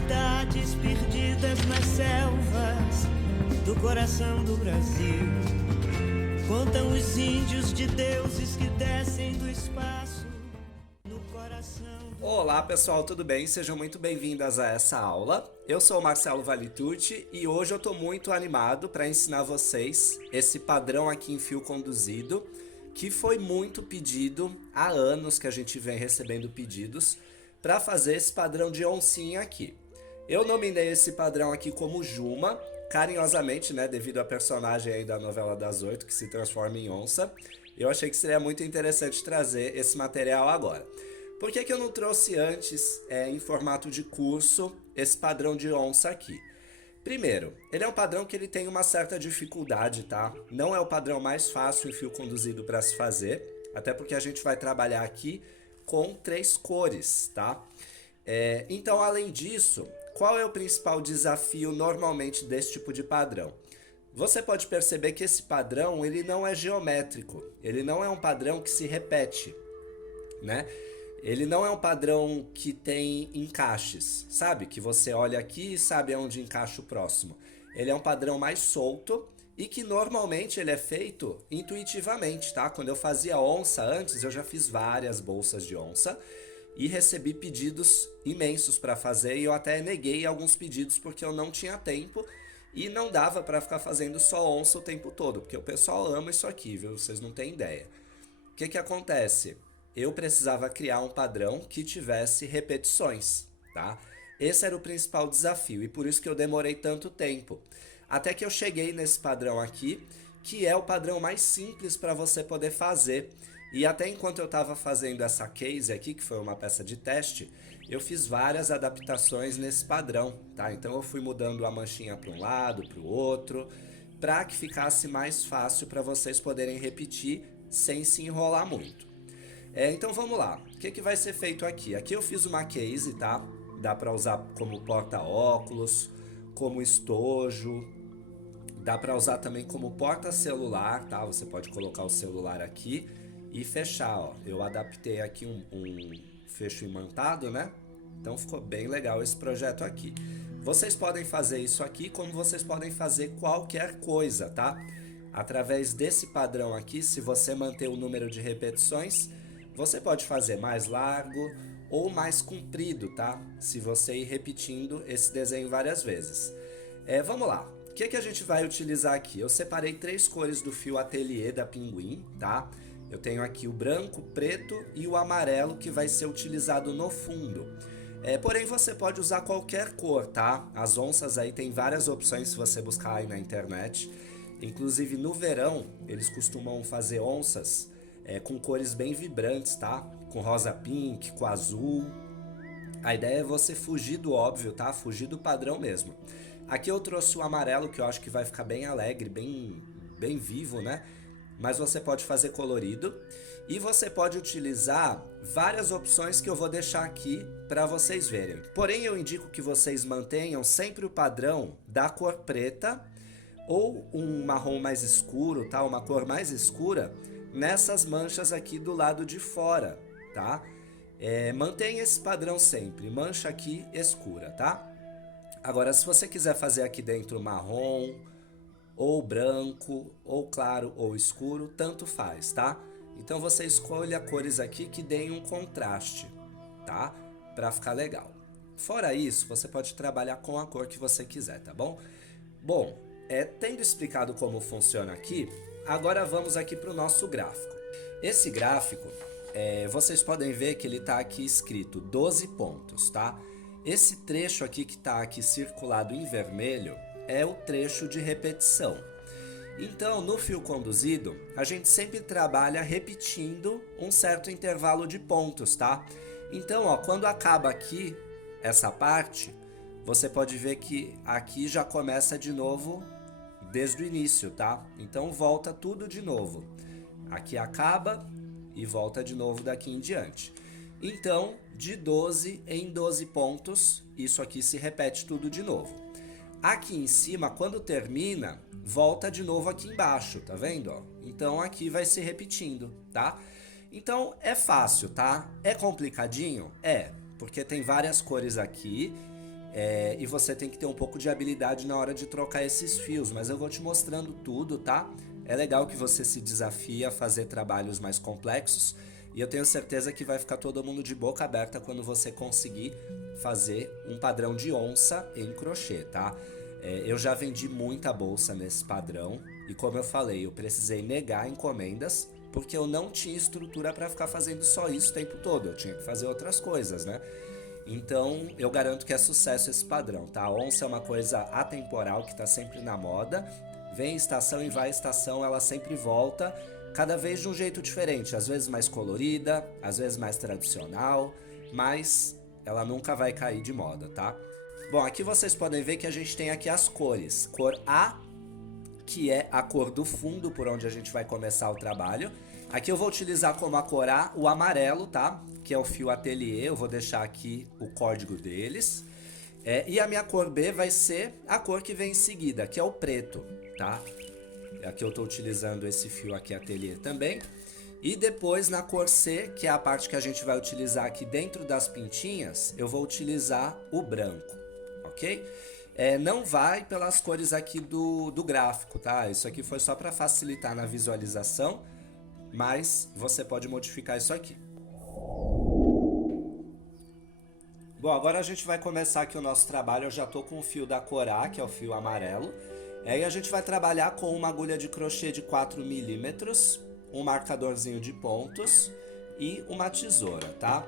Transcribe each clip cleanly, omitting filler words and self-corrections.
cidades perdidas nas selvas do coração do Brasil. Contam os índios de deuses que descem do espaço no coração do... Olá pessoal, tudo bem? Sejam muito bem-vindas a essa aula. Eu sou o Marcelo Valitucci e hoje eu estou muito animado para ensinar vocês esse padrão aqui em fio conduzido, que foi muito pedido há anos que a gente vem recebendo pedidos para fazer esse padrão de oncinha aqui. Eu nominei esse padrão aqui como Juma, carinhosamente, né, devido à personagem aí da novela das 8 que se transforma em onça. Eu achei que seria muito interessante trazer esse material agora. Por que eu não trouxe antes, em formato de curso, esse padrão de onça aqui? Primeiro, ele é um padrão que ele tem uma certa dificuldade, tá? Não é o padrão mais fácil em fio conduzido para se fazer, até porque a gente vai trabalhar aqui com 3 cores, tá? Então, além disso, qual é o principal desafio normalmente desse tipo de padrão? Você pode perceber que esse padrão ele não é geométrico, ele não é um padrão que se repete, né? Ele não é um padrão que tem encaixes, sabe? Que você olha aqui e sabe aonde encaixa o próximo. Ele é um padrão mais solto e que normalmente ele é feito intuitivamente, tá? Quando eu fazia onça antes, eu já fiz várias bolsas de onça e recebi pedidos imensos para fazer e eu até neguei alguns pedidos porque eu não tinha tempo e não dava para ficar fazendo só onça o tempo todo, porque o pessoal ama isso aqui, viu? Vocês não têm ideia. O que acontece? Eu precisava criar um padrão que tivesse repetições, tá? Esse era o principal desafio e por isso que eu demorei tanto tempo. Até que eu cheguei nesse padrão aqui, que é o padrão mais simples para você poder fazer. E até enquanto eu estava fazendo essa case aqui, que foi uma peça de teste, eu fiz várias adaptações nesse padrão, tá? Então eu fui mudando a manchinha para um lado, para o outro, para que ficasse mais fácil para vocês poderem repetir sem se enrolar muito. Então vamos lá, o que vai ser feito aqui? Aqui eu fiz uma case, tá? Dá para usar como porta-óculos, como estojo, dá para usar também como porta-celular, tá? Você pode colocar o celular aqui e fechar, ó. Eu adaptei aqui um fecho imantado, né? Então ficou bem legal esse projeto aqui. Vocês podem fazer isso aqui como vocês podem fazer qualquer coisa, tá? Através desse padrão aqui, se você manter o número de repetições, você pode fazer mais largo ou mais comprido, tá? Se você ir repetindo esse desenho várias vezes. Vamos lá. O que a gente vai utilizar aqui? Eu separei 3 cores do fio ateliê da Pinguim, tá? Eu tenho aqui o branco, preto e o amarelo que vai ser utilizado no fundo. Porém, você pode usar qualquer cor, tá? As onças aí tem várias opções se você buscar aí na internet. Inclusive no verão, eles costumam fazer onças com cores bem vibrantes, tá? Com rosa pink, com azul. A ideia é você fugir do óbvio, tá? Fugir do padrão mesmo. Aqui eu trouxe o amarelo, que eu acho que vai ficar bem alegre, bem vivo, né? Mas você pode fazer colorido. E você pode utilizar várias opções que eu vou deixar aqui para vocês verem. Porém, eu indico que vocês mantenham sempre o padrão da cor preta ou um marrom mais escuro, tá? Uma cor mais escura nessas manchas aqui do lado de fora, tá? Mantenha esse padrão sempre, mancha aqui escura, tá? Agora, se você quiser fazer aqui dentro marrom, ou branco, ou claro, ou escuro, tanto faz, tá? Então você escolha cores aqui que deem um contraste, tá? Pra ficar legal. Fora isso, você pode trabalhar com a cor que você quiser, tá bom? Bom, tendo explicado como funciona aqui, agora vamos aqui para o nosso gráfico. Esse gráfico, vocês podem ver que ele está aqui escrito 12 pontos, tá? Esse trecho aqui que está aqui circulado em vermelho é o trecho de repetição. Então, no fio conduzido, a gente sempre trabalha repetindo um certo intervalo de pontos, tá? Então, ó, quando acaba aqui essa parte, você pode ver que aqui já começa de novo desde o início, tá? Então volta tudo de novo. Aqui acaba e volta de novo daqui em diante. Então, de 12 em 12 pontos, isso aqui se repete tudo de novo. Aqui em cima, quando termina, volta de novo aqui embaixo, tá vendo? Ó? Então aqui vai se repetindo, tá? Então é fácil, tá? É complicadinho? É, porque tem várias cores aqui E você tem que ter um pouco de habilidade na hora de trocar esses fios, mas eu vou te mostrando tudo, tá? É legal que você se desafie a fazer trabalhos mais complexos e eu tenho certeza que vai ficar todo mundo de boca aberta quando você conseguir fazer um padrão de onça em crochê, tá? Eu já vendi muita bolsa nesse padrão e como eu falei, eu precisei negar encomendas porque eu não tinha estrutura para ficar fazendo só isso o tempo todo, eu tinha que fazer outras coisas, né? Então, eu garanto que é sucesso esse padrão, tá? A onça é uma coisa atemporal que tá sempre na moda. Vem estação e vai estação, ela sempre volta, cada vez de um jeito diferente. Às vezes mais colorida, às vezes mais tradicional, mas ela nunca vai cair de moda, tá? Bom, aqui vocês podem ver que a gente tem aqui as cores. Cor A, que é a cor do fundo por onde a gente vai começar o trabalho. Aqui eu vou utilizar como a cor A o amarelo, tá? Que é o fio ateliê, eu vou deixar aqui o código deles. E a minha cor B vai ser a cor que vem em seguida, que é o preto, tá? Aqui eu tô utilizando esse fio aqui ateliê também. E depois na cor C, que é a parte que a gente vai utilizar aqui dentro das pintinhas, eu vou utilizar o branco, ok? Não vai pelas cores aqui do gráfico, tá? Isso aqui foi só para facilitar na visualização, mas você pode modificar isso aqui. Bom, agora a gente vai começar aqui o nosso trabalho. Eu já tô com o fio da cor A, que é o fio amarelo. E a gente vai trabalhar com uma agulha de crochê de 4 milímetros, um marcadorzinho de pontos e uma tesoura, tá?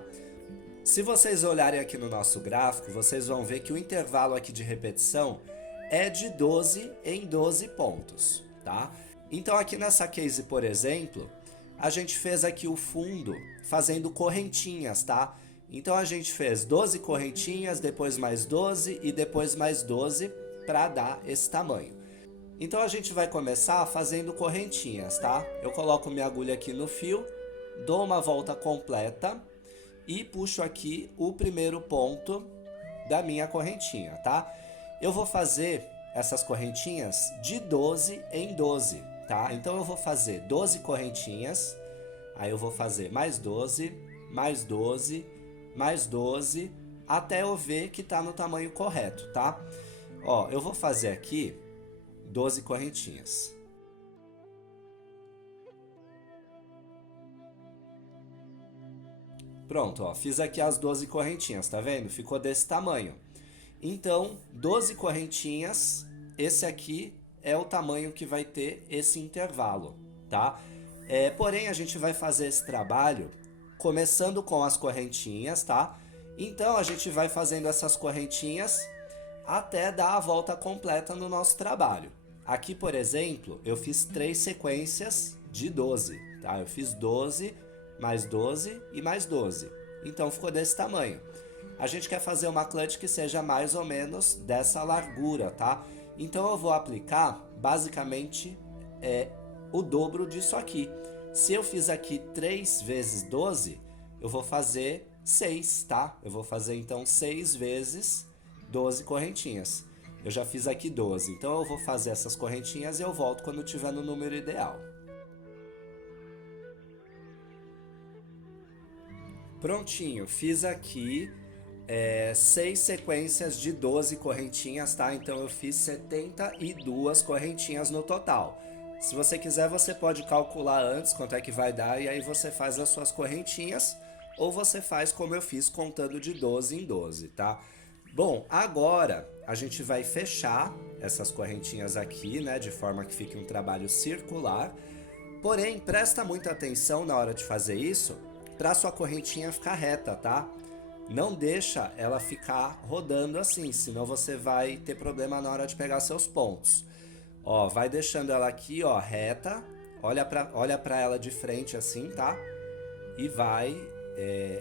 Se vocês olharem aqui no nosso gráfico, vocês vão ver que o intervalo aqui de repetição é de 12 em 12 pontos, tá? Então aqui nessa case, por exemplo, a gente fez aqui o fundo fazendo correntinhas, tá? Então a gente fez 12 correntinhas, depois mais 12 e depois mais 12 para dar esse tamanho. Então a gente vai começar fazendo correntinhas, tá? Eu coloco minha agulha aqui no fio, dou uma volta completa e puxo aqui o primeiro ponto da minha correntinha, tá? Eu vou fazer essas correntinhas de 12 em 12, tá? Então eu vou fazer 12 correntinhas, aí eu vou fazer mais 12, mais 12, mais 12, até eu ver que tá no tamanho correto, tá? Ó, eu vou fazer aqui 12 correntinhas. Pronto, ó, fiz aqui as 12 correntinhas, tá vendo? Ficou desse tamanho. Então, 12 correntinhas, esse aqui é o tamanho que vai ter esse intervalo, tá? Porém, a gente vai fazer esse trabalho começando com as correntinhas, tá? Então, a gente vai fazendo essas correntinhas até dar a volta completa no nosso trabalho. Aqui, por exemplo, eu fiz 3 sequências de 12, tá? Eu fiz 12, mais 12 e mais 12. Então, ficou desse tamanho. A gente quer fazer uma clutch que seja mais ou menos dessa largura, tá? Então, eu vou aplicar, basicamente, o dobro disso aqui. Se eu fiz aqui 3 vezes 12, eu vou fazer 6, tá? Eu vou fazer, então, 6 vezes 12 correntinhas. Eu já fiz aqui 12, então eu vou fazer essas correntinhas e eu volto quando estiver no número ideal. Prontinho, fiz aqui 6 sequências de 12 correntinhas, tá? Então eu fiz 72 correntinhas no total. Se você quiser, você pode calcular antes quanto é que vai dar e aí você faz as suas correntinhas ou você faz como eu fiz, contando de 12 em 12, tá? Bom, agora a gente vai fechar essas correntinhas aqui, né, de forma que fique um trabalho circular. Porém, presta muita atenção na hora de fazer isso, para sua correntinha ficar reta, tá? Não deixa ela ficar rodando assim, senão você vai ter problema na hora de pegar seus pontos. Ó, vai deixando ela aqui, ó, reta, olha pra ela de frente assim, tá? E vai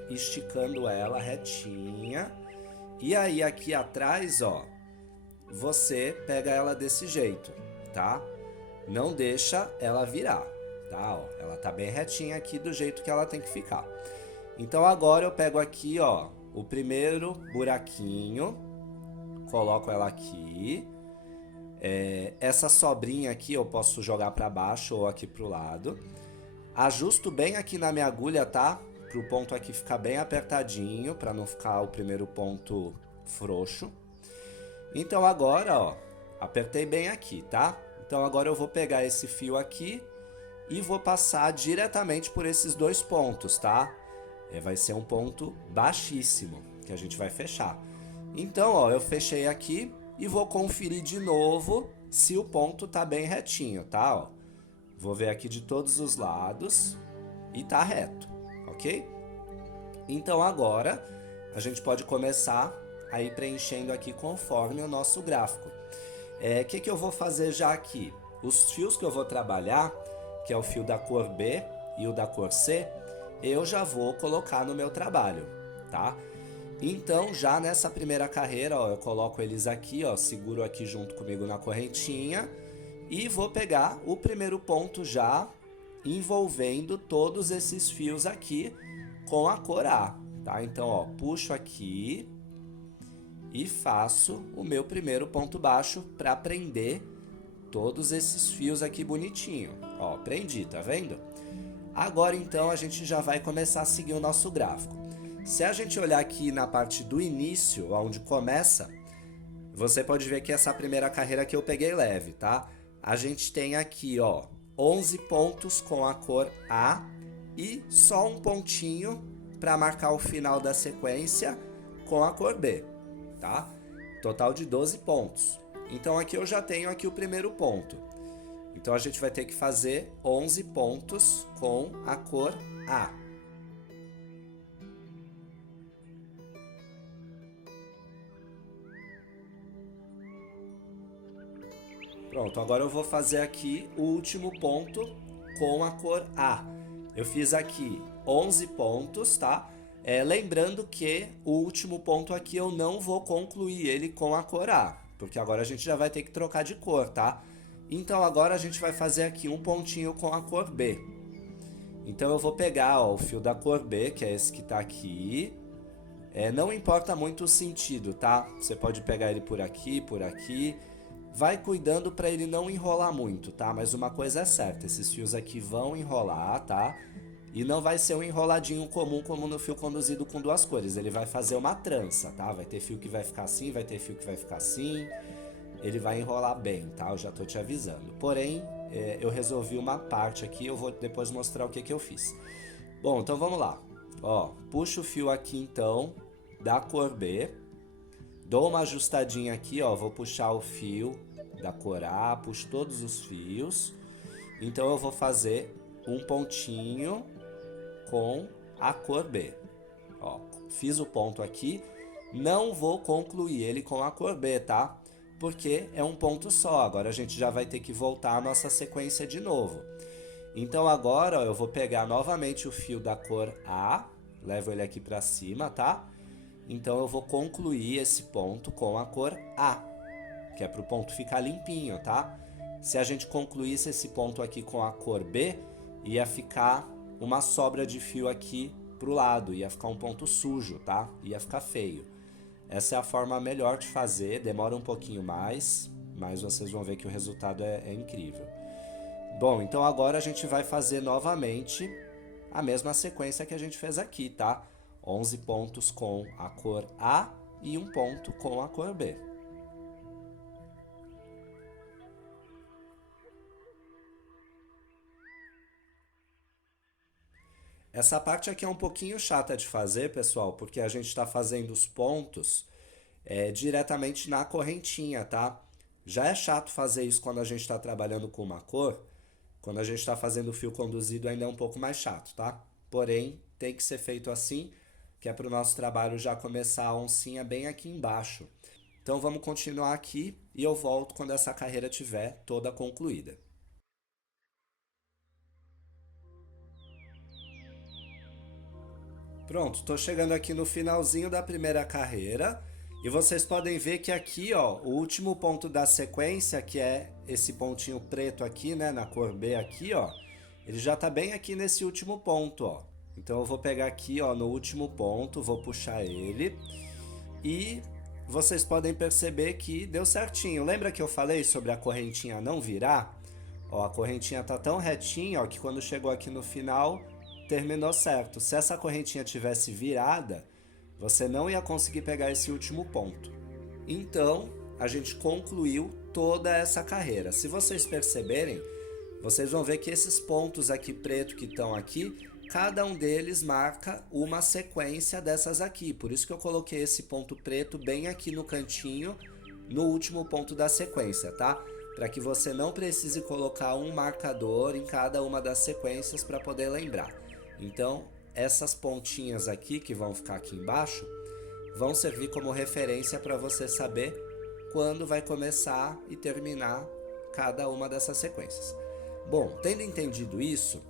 esticando ela retinha. E aí aqui atrás, ó, você pega ela desse jeito, tá? Não deixa ela virar, tá? Ó, ela tá bem retinha aqui do jeito que ela tem que ficar. Então agora eu pego aqui, ó, o primeiro buraquinho, coloco ela aqui. Essa sobrinha aqui eu posso jogar pra baixo ou aqui pro lado. Ajusto bem aqui na minha agulha, tá? Pro ponto aqui ficar bem apertadinho, pra não ficar o primeiro ponto frouxo. Então agora, ó, apertei bem aqui, tá? Então agora eu vou pegar esse fio aqui e vou passar diretamente por esses dois pontos, tá? Vai ser um ponto baixíssimo que a gente vai fechar. Então, ó, eu fechei aqui e vou conferir de novo se o ponto tá bem retinho, tá? Ó, vou ver aqui de todos os lados e tá reto, ok? Então agora a gente pode começar a ir preenchendo aqui conforme o nosso gráfico. Que eu vou fazer já aqui? Os fios que eu vou trabalhar, que é o fio da cor B e o da cor C, eu já vou colocar no meu trabalho, tá? Então, já nessa primeira carreira, ó, eu coloco eles aqui, ó, seguro aqui junto comigo na correntinha e vou pegar o primeiro ponto já envolvendo todos esses fios aqui com a cor A, tá? Então, ó, puxo aqui e faço o meu primeiro ponto baixo para prender todos esses fios aqui bonitinho. Ó, prendi, tá vendo? Agora então a gente já vai começar a seguir o nosso gráfico. Se a gente olhar aqui na parte do início, onde começa, você pode ver que essa primeira carreira que eu peguei leve, tá? A gente tem aqui, ó, 11 pontos com a cor A e só um pontinho para marcar o final da sequência com a cor B, tá? Total de 12 pontos. Então aqui eu já tenho aqui o primeiro ponto. Então a gente vai ter que fazer 11 pontos com a cor A. Pronto, agora eu vou fazer aqui o último ponto com a cor A. Eu fiz aqui 11 pontos, tá? Lembrando que o último ponto aqui eu não vou concluir ele com a cor A, porque agora a gente já vai ter que trocar de cor, tá? Então agora a gente vai fazer aqui um pontinho com a cor B. Então eu vou pegar, ó, o fio da cor B, que é esse que tá aqui. Não importa muito o sentido, tá? Você pode pegar ele por aqui. Vai cuidando para ele não enrolar muito, tá? Mas uma coisa é certa, esses fios aqui vão enrolar, tá? E não vai ser um enroladinho comum como no fio conduzido com duas cores. Ele vai fazer uma trança, tá? Vai ter fio que vai ficar assim, vai ter fio que vai ficar assim. Ele vai enrolar bem, tá? Eu já tô te avisando. Porém, eu resolvi uma parte aqui, eu vou depois mostrar o que eu fiz. Bom, então vamos lá. Ó, puxo o fio aqui então, da cor B. Dou uma ajustadinha aqui, ó, vou puxar o fio da cor A, puxo todos os fios. Então eu vou fazer um pontinho com a cor B. Ó, fiz o ponto aqui, não vou concluir ele com a cor B, tá? Porque é um ponto só, agora a gente já vai ter que voltar a nossa sequência de novo. Então agora ó, eu vou pegar novamente o fio da cor A, levo ele aqui para cima, tá? Então eu vou concluir esse ponto com a cor A, que é para o ponto ficar limpinho, tá? Se a gente concluísse esse ponto aqui com a cor B, ia ficar uma sobra de fio aqui pro lado, ia ficar um ponto sujo, tá? Ia ficar feio. Essa é a forma melhor de fazer, demora um pouquinho mais, mas vocês vão ver que o resultado é incrível. Bom, então agora a gente vai fazer novamente a mesma sequência que a gente fez aqui, tá? 11 pontos com a cor A e um ponto com a cor B. Essa parte aqui é um pouquinho chata de fazer, pessoal, porque a gente está fazendo os pontos diretamente na correntinha, tá? Já é chato fazer isso quando a gente está trabalhando com uma cor. Quando a gente está fazendo o fio conduzido ainda é um pouco mais chato, tá? Porém, tem que ser feito assim, que é para o nosso trabalho já começar a oncinha bem aqui embaixo. Então vamos continuar aqui e eu volto quando essa carreira estiver toda concluída. Pronto, estou chegando aqui no finalzinho da primeira carreira e vocês podem ver que aqui, ó, o último ponto da sequência, que é esse pontinho preto aqui, né, na cor B aqui, ó, ele já está bem aqui nesse último ponto, ó. Então eu vou pegar aqui, ó, no último ponto, vou puxar ele e vocês podem perceber que deu certinho. Lembra que eu falei sobre a correntinha não virar? Ó, a correntinha tá tão retinha, ó, que quando chegou aqui no final terminou certo. Se essa correntinha tivesse virada, você não ia conseguir pegar esse último ponto. Então, a gente concluiu toda essa carreira. Se vocês perceberem, vocês vão ver que esses pontos aqui preto que estão aqui, cada um deles marca uma sequência dessas aqui. Por isso que eu coloquei esse ponto preto bem aqui no cantinho, no último ponto da sequência, tá? Para que você não precise colocar um marcador em cada uma das sequências para poder lembrar. Então, essas pontinhas aqui que vão ficar aqui embaixo, vão servir como referência para você saber quando vai começar e terminar cada uma dessas sequências. Bom, tendo entendido isso,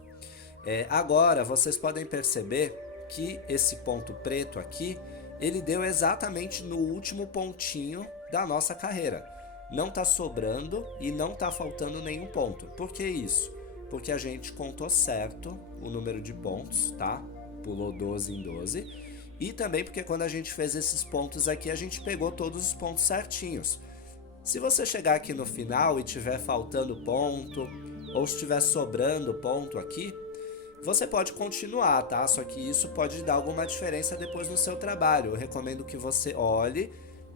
agora vocês podem perceber que esse ponto preto aqui, ele deu exatamente no último pontinho da nossa carreira. Não está sobrando e não está faltando nenhum ponto. Por que isso? Porque a gente contou certo o número de pontos, tá? Pulou 12 em 12. E também porque quando a gente fez esses pontos aqui, a gente pegou todos os pontos certinhos. Se você chegar aqui no final e tiver faltando ponto, ou se estiver sobrando ponto aqui, você pode continuar, tá? Só que isso pode dar alguma diferença depois no seu trabalho. Eu recomendo que você olhe,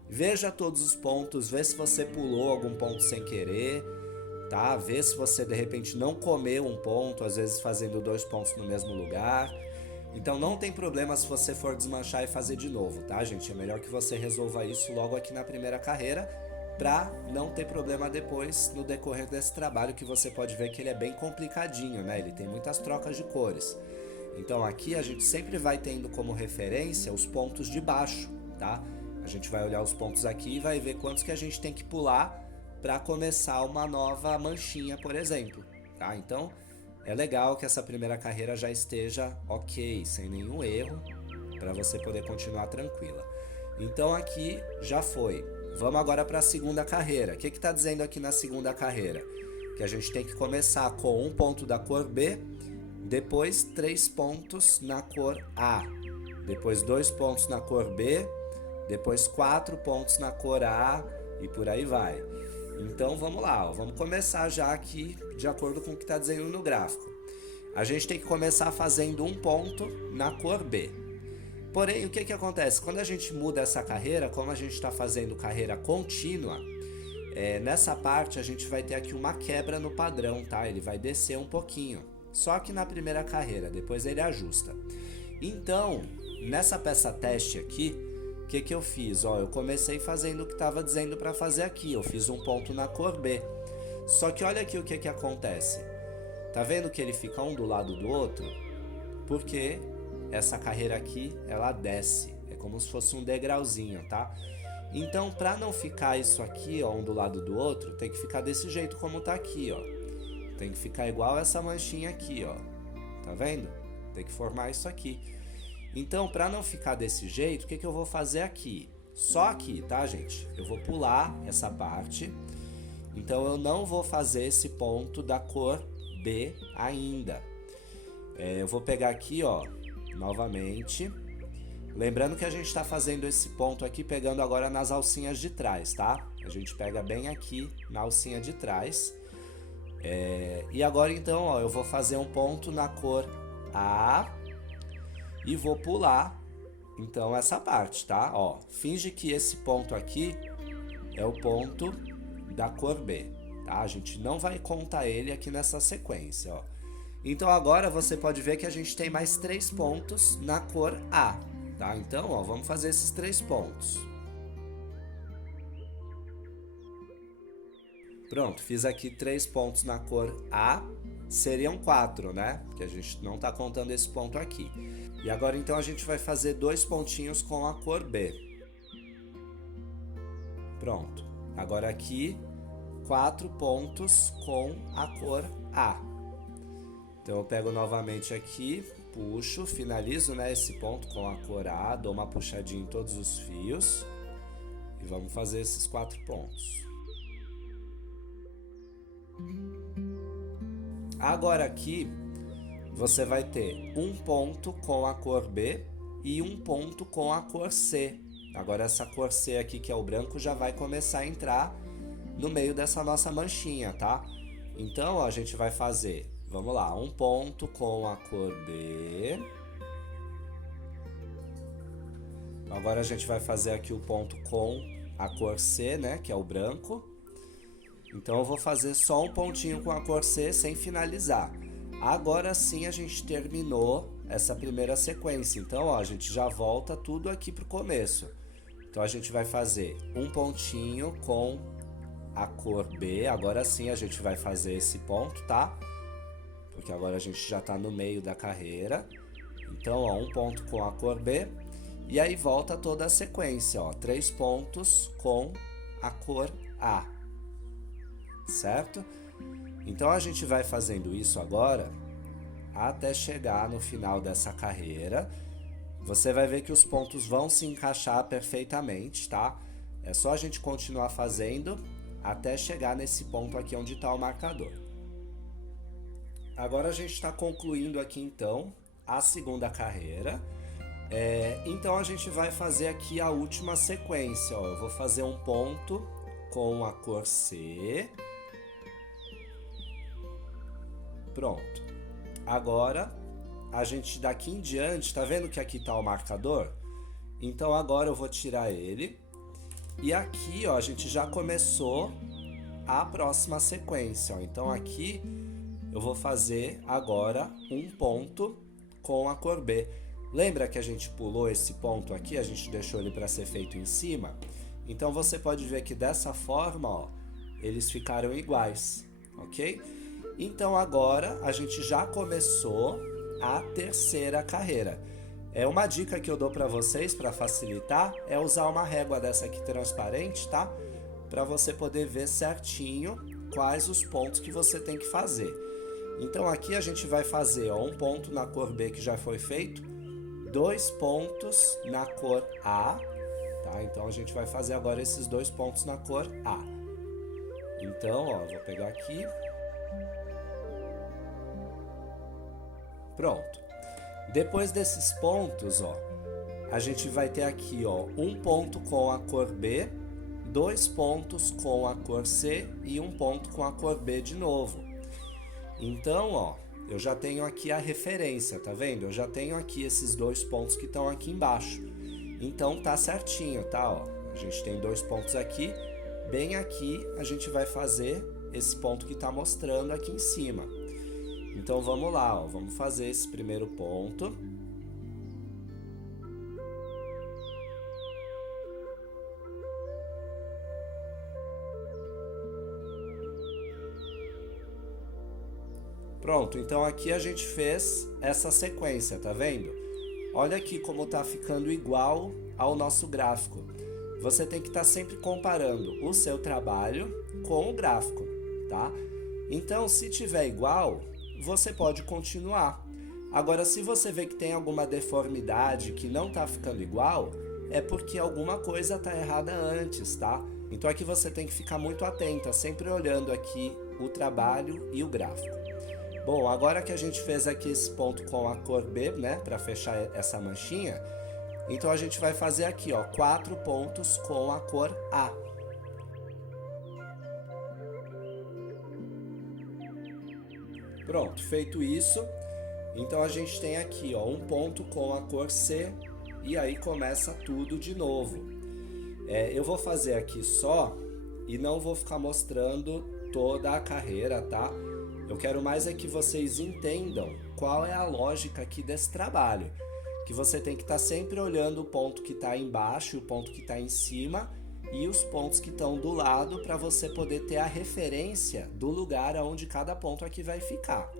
veja todos os pontos, vê se você pulou algum ponto sem querer, tá? Vê se você de repente não comeu um ponto, às vezes fazendo 2 pontos no mesmo lugar. Então não tem problema se você for desmanchar e fazer de novo, tá, gente? É melhor que você resolva isso logo aqui na primeira carreira, para não ter problema depois no decorrer desse trabalho, que você pode ver que ele é bem complicadinho, né? Ele tem muitas trocas de cores. Então aqui a gente sempre vai tendo como referência os pontos de baixo, tá? A gente vai olhar os pontos aqui e vai ver quantos que a gente tem que pular para começar uma nova manchinha, por exemplo, tá? Então é legal que essa primeira carreira já esteja ok, sem nenhum erro, para você poder continuar tranquila. Então aqui já foi. Vamos agora para a segunda carreira. O que está dizendo aqui na segunda carreira? Que a gente tem que começar com um ponto da cor B, depois 3 pontos na cor A, depois 2 pontos na cor B, depois 4 pontos na cor A e por aí vai. Então vamos lá, ó. Vamos começar já aqui de acordo com o que está dizendo no gráfico. A gente tem que começar fazendo um ponto na cor B. Porém, o que acontece? Quando a gente muda essa carreira, como a gente está fazendo carreira contínua, nessa parte a gente vai ter aqui uma quebra no padrão, tá? Ele vai descer um pouquinho, só que na primeira carreira, depois ele ajusta. Então, nessa peça teste aqui, o que eu fiz? Ó, eu comecei fazendo o que estava dizendo para fazer aqui, eu fiz um ponto na cor B. Só que olha aqui o que acontece. Tá vendo que ele fica um do lado do outro? Porque essa carreira aqui, ela desce, é como se fosse um degrauzinho, tá? Então, para não ficar isso aqui, ó, um do lado do outro, tem que ficar desse jeito como tá aqui, ó. Tem que ficar igual essa manchinha aqui, ó. Tá vendo? Tem que formar isso aqui. Então, para não ficar desse jeito, o que eu vou fazer aqui? Só aqui, tá, gente? Eu vou pular essa parte. Então, eu não vou fazer esse ponto da cor B ainda. Eu vou pegar aqui, ó, novamente, lembrando que a gente está fazendo esse ponto aqui pegando agora nas alcinhas de trás, tá? A gente pega bem aqui na alcinha de trás. E agora então, ó, eu vou fazer um ponto na cor A e vou pular então essa parte, tá? Ó, finge que esse ponto aqui é o ponto da cor B, tá? A gente não vai contar ele aqui nessa sequência, ó. Então agora você pode ver que a gente tem mais 3 pontos na cor A, tá? Então, ó, vamos fazer esses 3 pontos. Pronto, fiz aqui 3 pontos na cor A, seriam 4, né? Porque a gente não tá contando esse ponto aqui. E agora então a gente vai fazer 2 pontinhos com a cor B. Pronto. Agora aqui, 4 pontos com a cor A. Então eu pego novamente aqui, puxo, finalizo, né, esse ponto com a cor A, dou uma puxadinha em todos os fios e vamos fazer esses 4 pontos. Agora aqui você vai ter um ponto com a cor B e um ponto com a cor C. Agora essa cor C aqui, que é o branco, já vai começar a entrar no meio dessa nossa manchinha, tá? Então, ó, a gente vai fazer, vamos lá, um ponto com a cor B. Agora a gente vai fazer aqui o ponto com a cor C, né, que é o branco. Então eu vou fazer só um pontinho com a cor C sem finalizar. Agora sim a gente terminou essa primeira sequência. Então, ó, a gente já volta tudo aqui pro começo. Então a gente vai fazer um pontinho com a cor B. Agora sim a gente vai fazer esse ponto, tá? Porque agora a gente já tá no meio da carreira. Então, ó, um ponto com a cor B. E aí volta toda a sequência, ó. 3 pontos com a cor A. Certo? Então a gente vai fazendo isso agora até chegar no final dessa carreira. Você vai ver que os pontos vão se encaixar perfeitamente, tá? É só a gente continuar fazendo até chegar nesse ponto aqui onde está o marcador. Agora a gente está concluindo aqui então a segunda carreira. Então a gente vai fazer aqui a última sequência, ó. Eu vou fazer um ponto com a cor C. Pronto. Agora, a gente daqui em diante, tá vendo que aqui tá o marcador? Então agora eu vou tirar ele. E aqui, ó, a gente já começou a próxima sequência, ó. Então aqui eu vou fazer agora um ponto com a cor B. Lembra que a gente pulou esse ponto aqui? A gente deixou ele para ser feito em cima? Então você pode ver que dessa forma, ó, eles ficaram iguais, ok? Então agora a gente já começou a terceira carreira. Uma dica que eu dou para vocês para facilitar é usar uma régua dessa aqui transparente, tá? Para você poder ver certinho quais os pontos que você tem que fazer. Então aqui a gente vai fazer, ó, um ponto na cor B que já foi feito, 2 pontos na cor A, tá? Então a gente vai fazer agora esses 2 pontos na cor A. Então, ó, vou pegar aqui. Pronto. Depois desses pontos, ó, a gente vai ter aqui, ó, um ponto com a cor B, 2 pontos com a cor C e um ponto com a cor B de novo. Então, ó, eu já tenho aqui a referência, tá vendo? Eu já tenho aqui esses 2 pontos que estão aqui embaixo. Então tá certinho, tá? Ó, a gente tem 2 pontos aqui. Bem aqui a gente vai fazer esse ponto que tá mostrando aqui em cima. Então vamos lá, ó, vamos fazer esse primeiro ponto. Pronto, então aqui a gente fez essa sequência, tá vendo? Olha aqui como tá ficando igual ao nosso gráfico. Você tem que estar sempre comparando o seu trabalho com o gráfico, tá? Então, se tiver igual, você pode continuar. Agora, se você vê que tem alguma deformidade que não tá ficando igual, é porque alguma coisa tá errada antes, tá? Então aqui você tem que ficar muito atenta, sempre olhando aqui o trabalho e o gráfico. Bom, agora que a gente fez aqui esse ponto com a cor B, né, para fechar essa manchinha, então a gente vai fazer aqui, ó, 4 pontos com a cor A. Pronto, feito isso, então a gente tem aqui, ó, um ponto com a cor C e aí começa tudo de novo. Eu vou fazer aqui só e não vou ficar mostrando toda a carreira, tá? Eu quero mais é que vocês entendam qual é a lógica aqui desse trabalho. Que você tem que estar sempre olhando o ponto que está embaixo e o ponto que está em cima e os pontos que estão do lado para você poder ter a referência do lugar onde cada ponto aqui vai ficar.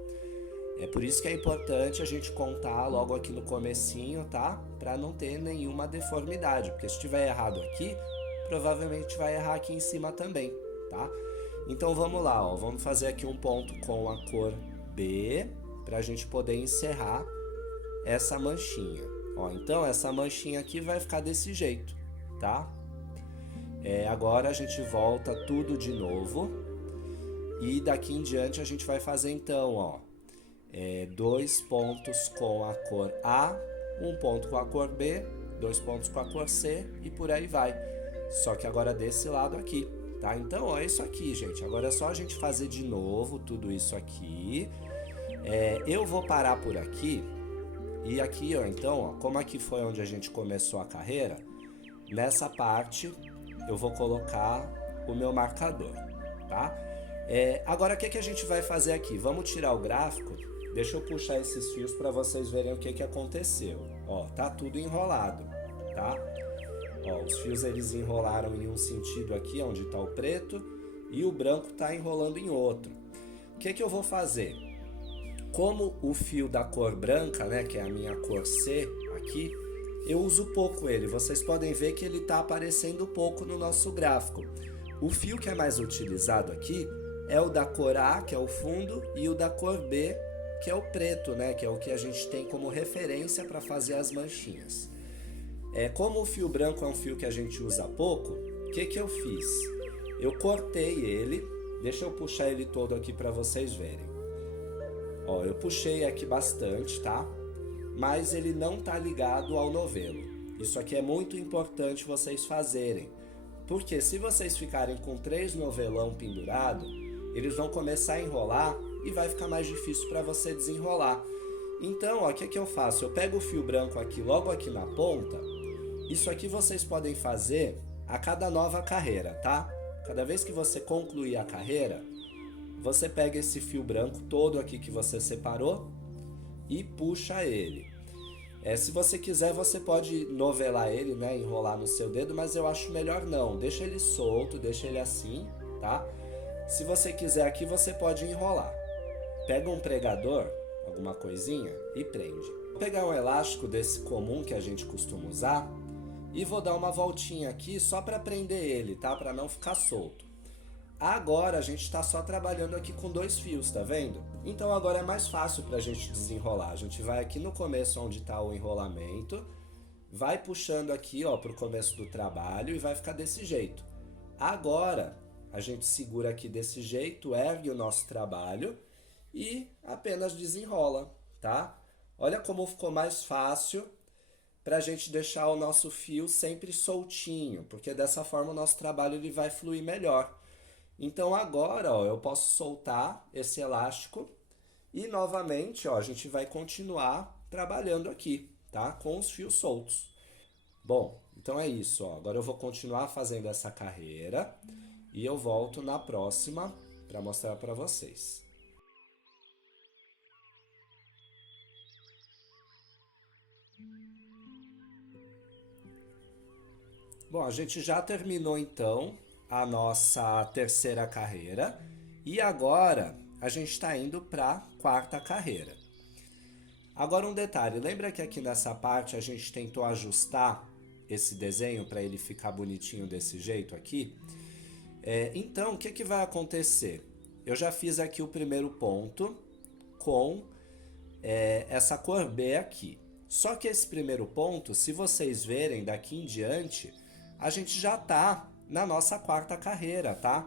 É por isso que é importante a gente contar logo aqui no comecinho, tá? Para não ter nenhuma deformidade, porque se estiver errado aqui, provavelmente vai errar aqui em cima também, tá? Então vamos lá, ó, vamos fazer aqui um ponto com a cor B para a gente poder encerrar essa manchinha. Ó, então essa manchinha aqui vai ficar desse jeito, tá? Agora a gente volta tudo de novo e daqui em diante a gente vai fazer então, ó, 2 pontos com a cor A, um ponto com a cor B, 2 pontos com a cor C e por aí vai. Só que agora desse lado aqui. Tá? Então, ó, é isso aqui, gente. Agora é só a gente fazer de novo tudo isso aqui. Eu vou parar por aqui. E aqui, ó, então, ó, como aqui foi onde a gente começou a carreira, nessa parte eu vou colocar o meu marcador, tá? Agora o que a gente vai fazer aqui? Vamos tirar o gráfico. Deixa eu puxar esses fios para vocês verem o que aconteceu. Ó, tá tudo enrolado, tá? Ó, os fios eles enrolaram em um sentido aqui, onde está o preto, e o branco está enrolando em outro. O que eu vou fazer? Como o fio da cor branca, né, que é a minha cor C aqui, eu uso pouco ele. Vocês podem ver que ele está aparecendo pouco no nosso gráfico. O fio que é mais utilizado aqui é o da cor A, que é o fundo, e o da cor B, que é o preto, né, que é o que a gente tem como referência para fazer as manchinhas. Como o fio branco é um fio que a gente usa pouco, o que eu fiz? Eu cortei ele, deixa eu puxar ele todo aqui para vocês verem. Ó, eu puxei aqui bastante, tá? Mas ele não tá ligado ao novelo. Isso aqui é muito importante vocês fazerem, porque se vocês ficarem com 3 novelão pendurado, eles vão começar a enrolar e vai ficar mais difícil para você desenrolar. Então, ó, o que eu faço? Eu pego o fio branco aqui, logo aqui na ponta. Isso aqui vocês podem fazer a cada nova carreira, tá? Cada vez que você concluir a carreira, você pega esse fio branco todo aqui que você separou e puxa ele. Se você quiser, você pode novelar ele, né, enrolar no seu dedo, mas eu acho melhor não. Deixa ele solto, deixa ele assim, tá? Se você quiser aqui, você pode enrolar. Pega um pregador, alguma coisinha, e prende. Vou pegar um elástico desse comum que a gente costuma usar e vou dar uma voltinha aqui só para prender ele, tá? Para não ficar solto. Agora a gente está só trabalhando aqui com 2 fios, tá vendo? Então agora é mais fácil para a gente desenrolar. A gente vai aqui no começo onde está o enrolamento, vai puxando aqui, ó, para o começo do trabalho e vai ficar desse jeito. Agora a gente segura aqui desse jeito, ergue o nosso trabalho e apenas desenrola, tá? Olha como ficou mais fácil para a gente deixar o nosso fio sempre soltinho, porque dessa forma o nosso trabalho ele vai fluir melhor. Então agora, ó, eu posso soltar esse elástico e novamente, ó, a gente vai continuar trabalhando aqui, tá? Com os fios soltos. Bom, então é isso, ó. Agora eu vou continuar fazendo essa carreira e eu volto na próxima para mostrar para vocês. Bom, a gente já terminou então a nossa terceira carreira e agora a gente está indo para a quarta carreira. Agora um detalhe, lembra que aqui nessa parte a gente tentou ajustar esse desenho para ele ficar bonitinho desse jeito aqui? Então o que vai acontecer? Eu já fiz aqui o primeiro ponto com essa cor B aqui. Só que esse primeiro ponto, se vocês verem daqui em diante, a gente já está na nossa quarta carreira, tá?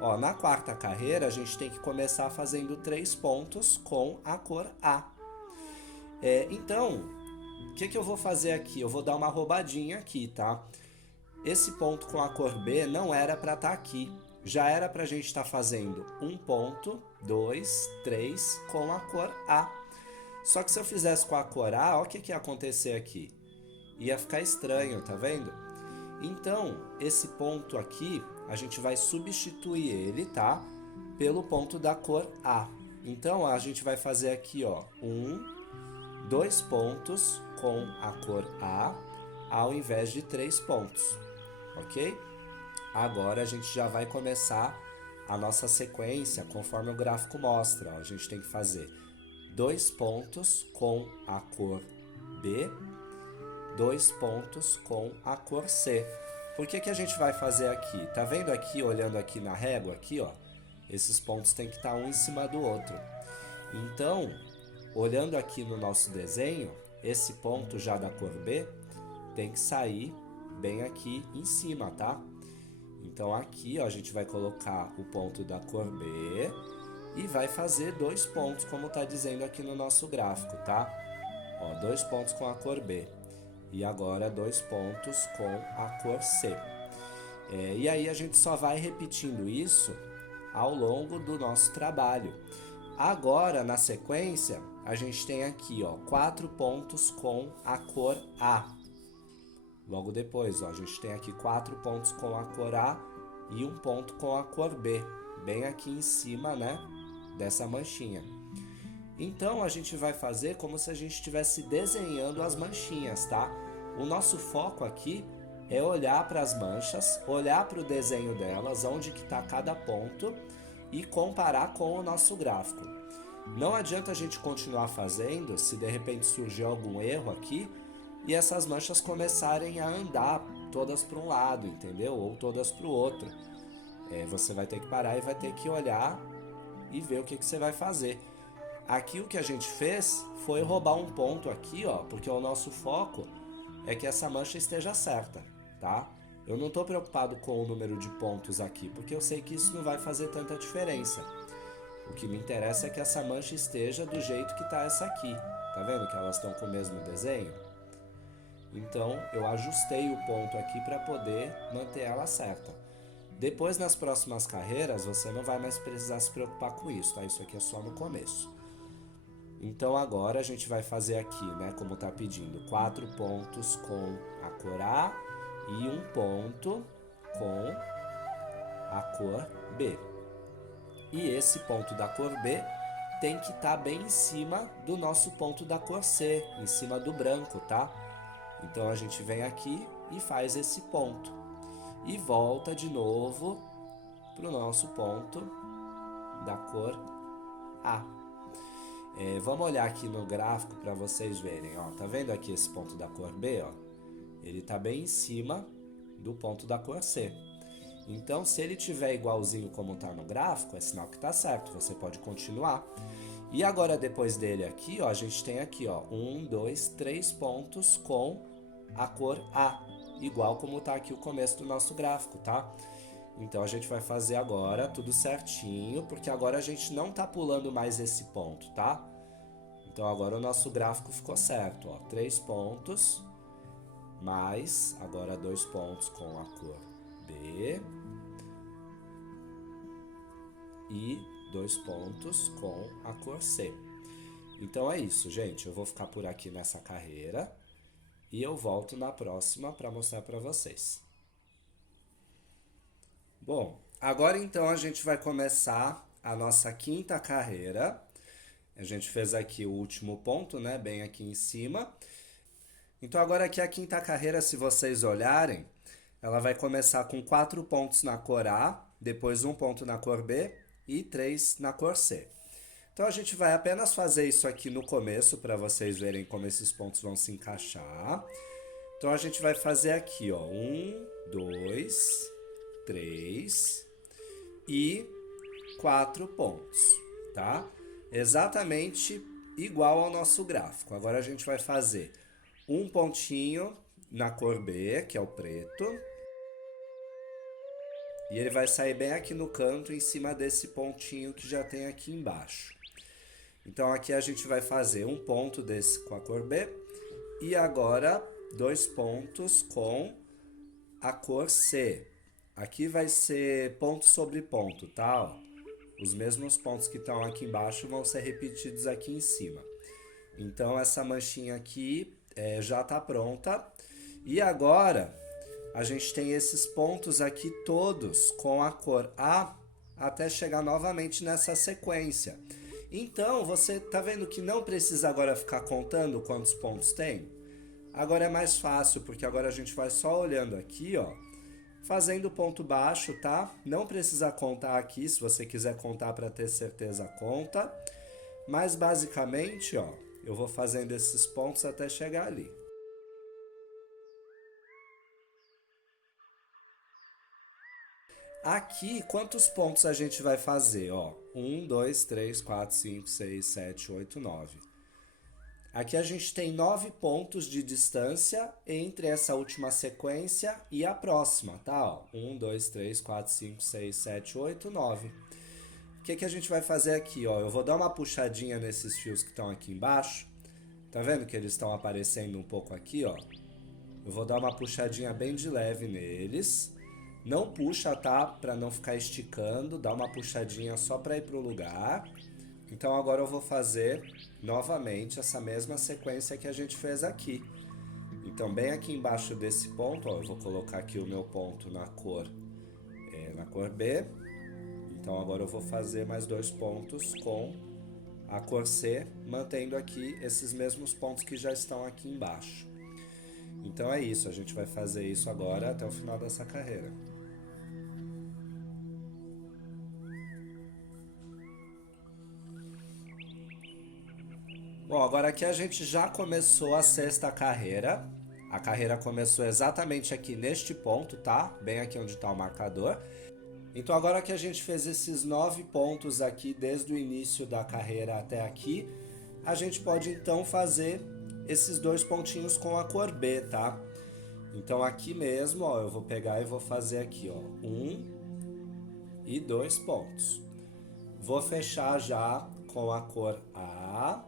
Ó, na quarta carreira a gente tem que começar fazendo 3 pontos com a cor A. Então, o que eu vou fazer aqui? Eu vou dar uma roubadinha aqui, tá? Esse ponto com a cor B não era para estar aqui. Já era para a gente estar fazendo 1 ponto, 2, 3 com a cor A. Só que se eu fizesse com a cor A, ó, o que ia acontecer aqui? Ia ficar estranho, tá vendo? Então, esse ponto aqui, a gente vai substituir ele, tá? Pelo ponto da cor A. Então, a gente vai fazer aqui, ó, 1, 2 pontos com a cor A, ao invés de 3 pontos, ok? Agora, a gente já vai começar a nossa sequência, conforme o gráfico mostra, ó. A gente tem que fazer 2 pontos com a cor B, 2 pontos com a cor C. Por que a gente vai fazer aqui? Tá vendo aqui, olhando aqui na régua, aqui, ó? Esses pontos tem que estar um em cima do outro. Então, olhando aqui no nosso desenho, esse ponto já da cor B tem que sair bem aqui em cima, tá? Então aqui, ó, a gente vai colocar o ponto da cor B e vai fazer 2 pontos, como tá dizendo aqui no nosso gráfico, tá? Ó, 2 pontos com a cor B. E agora 2 pontos com a cor C. E aí a gente só vai repetindo isso ao longo do nosso trabalho. Agora, na sequência, a gente tem aqui, ó, 4 pontos com a cor A. Logo depois, ó, a gente tem aqui 4 pontos com a cor A e um ponto com a cor B, bem aqui em cima, né, dessa manchinha. Então a gente vai fazer como se a gente estivesse desenhando as manchinhas, tá? O nosso foco aqui é olhar para as manchas, olhar para o desenho delas, onde que está cada ponto e comparar com o nosso gráfico. Não adianta a gente continuar fazendo se de repente surgir algum erro aqui e essas manchas começarem a andar todas para um lado, entendeu? Ou todas para o outro. Você vai ter que parar e vai ter que olhar e ver o que você vai fazer. Aqui o que a gente fez foi roubar um ponto aqui, ó, porque o nosso foco é que essa mancha esteja certa, tá? Eu não estou preocupado com o número de pontos aqui, porque eu sei que isso não vai fazer tanta diferença. O que me interessa é que essa mancha esteja do jeito que está essa aqui. Tá vendo que elas estão com o mesmo desenho? Então eu ajustei o ponto aqui para poder manter ela certa. Depois, nas próximas carreiras, você não vai mais precisar se preocupar com isso, tá? Isso aqui é só no começo. Então agora a gente vai fazer aqui, né, como está pedindo, 4 pontos com a cor A e um ponto com a cor B. E esse ponto da cor B tem que estar bem em cima do nosso ponto da cor C, em cima do branco, tá? Então a gente vem aqui e faz esse ponto. E volta de novo para o nosso ponto da cor A. Vamos olhar aqui no gráfico para vocês verem, ó. Tá vendo aqui esse ponto da cor B, ó? Ele está bem em cima do ponto da cor C. Então, se ele tiver igualzinho como está no gráfico, é sinal que está certo, você pode continuar. E agora, depois dele aqui, ó, a gente tem aqui, ó, 1, 2, 3 pontos com a cor A, igual como está aqui o começo do nosso gráfico, tá? Então, a gente vai fazer agora tudo certinho, porque agora a gente não está pulando mais esse ponto, tá? Então, agora o nosso gráfico ficou certo, ó, 3 pontos, mais agora 2 pontos com a cor B e 2 pontos com a cor C. Então é isso, gente. Eu vou ficar por aqui nessa carreira e eu volto na próxima para mostrar para vocês. Bom, agora então a gente vai começar a nossa quinta carreira. A gente fez aqui o último ponto, né, bem aqui em cima. Então agora aqui a quinta carreira, se vocês olharem, ela vai começar com 4 pontos na cor A, depois 1 ponto na cor B e 3 na cor C. Então a gente vai apenas fazer isso aqui no começo para vocês verem como esses pontos vão se encaixar. Então a gente vai fazer aqui, ó, 1, 2, 3 e 4 pontos, tá? Exatamente igual ao nosso gráfico. Agora a gente vai fazer um pontinho na cor B, que é o preto. E ele vai sair bem aqui no canto, em cima desse pontinho que já tem aqui embaixo. Então aqui a gente vai fazer um ponto desse com a cor B. E agora 2 pontos com a cor C. Aqui vai ser ponto sobre ponto, tá? Ó, os mesmos pontos que estão aqui embaixo vão ser repetidos aqui em cima. Então essa manchinha aqui já está pronta. E agora a gente tem esses pontos aqui todos com a cor A até chegar novamente nessa sequência. Então você tá vendo que não precisa agora ficar contando quantos pontos tem? Agora é mais fácil, porque agora a gente vai só olhando aqui, ó, fazendo ponto baixo, tá? Não precisa contar aqui, se você quiser contar para ter certeza, conta. Mas basicamente, ó, eu vou fazendo esses pontos até chegar ali. Aqui, quantos pontos a gente vai fazer? Ó, 1, 2, 3, 4, 5, 6, 7, 8, 9. Aqui a gente tem 9 pontos de distância entre essa última sequência e a próxima, tá? Ó, 1, 2, 3, 4, 5, 6, 7, 8, 9. O que a gente vai fazer aqui? Ó, eu vou dar uma puxadinha nesses fios que estão aqui embaixo. Tá vendo que eles estão aparecendo um pouco aqui, ó? Eu vou dar uma puxadinha bem de leve neles. Não puxa, tá? Para não ficar esticando, dá uma puxadinha só para ir pro lugar. Então agora eu vou fazer novamente essa mesma sequência que a gente fez aqui. Então, bem aqui embaixo desse ponto, ó, eu vou colocar aqui o meu ponto na cor B. Então, agora eu vou fazer mais 2 pontos com a cor C, mantendo aqui esses mesmos pontos que já estão aqui embaixo. Então é isso, a gente vai fazer isso agora até o final dessa carreira. Bom, agora aqui a gente já começou a sexta carreira. A carreira começou exatamente aqui neste ponto, tá? Bem aqui onde está o marcador. Então agora que a gente fez esses 9 pontos aqui desde o início da carreira até aqui, a gente pode então fazer esses 2 pontinhos com a cor B, tá? Então aqui mesmo, ó, eu vou pegar e vou fazer aqui, ó, 1 e 2 pontos. Vou fechar já com a cor A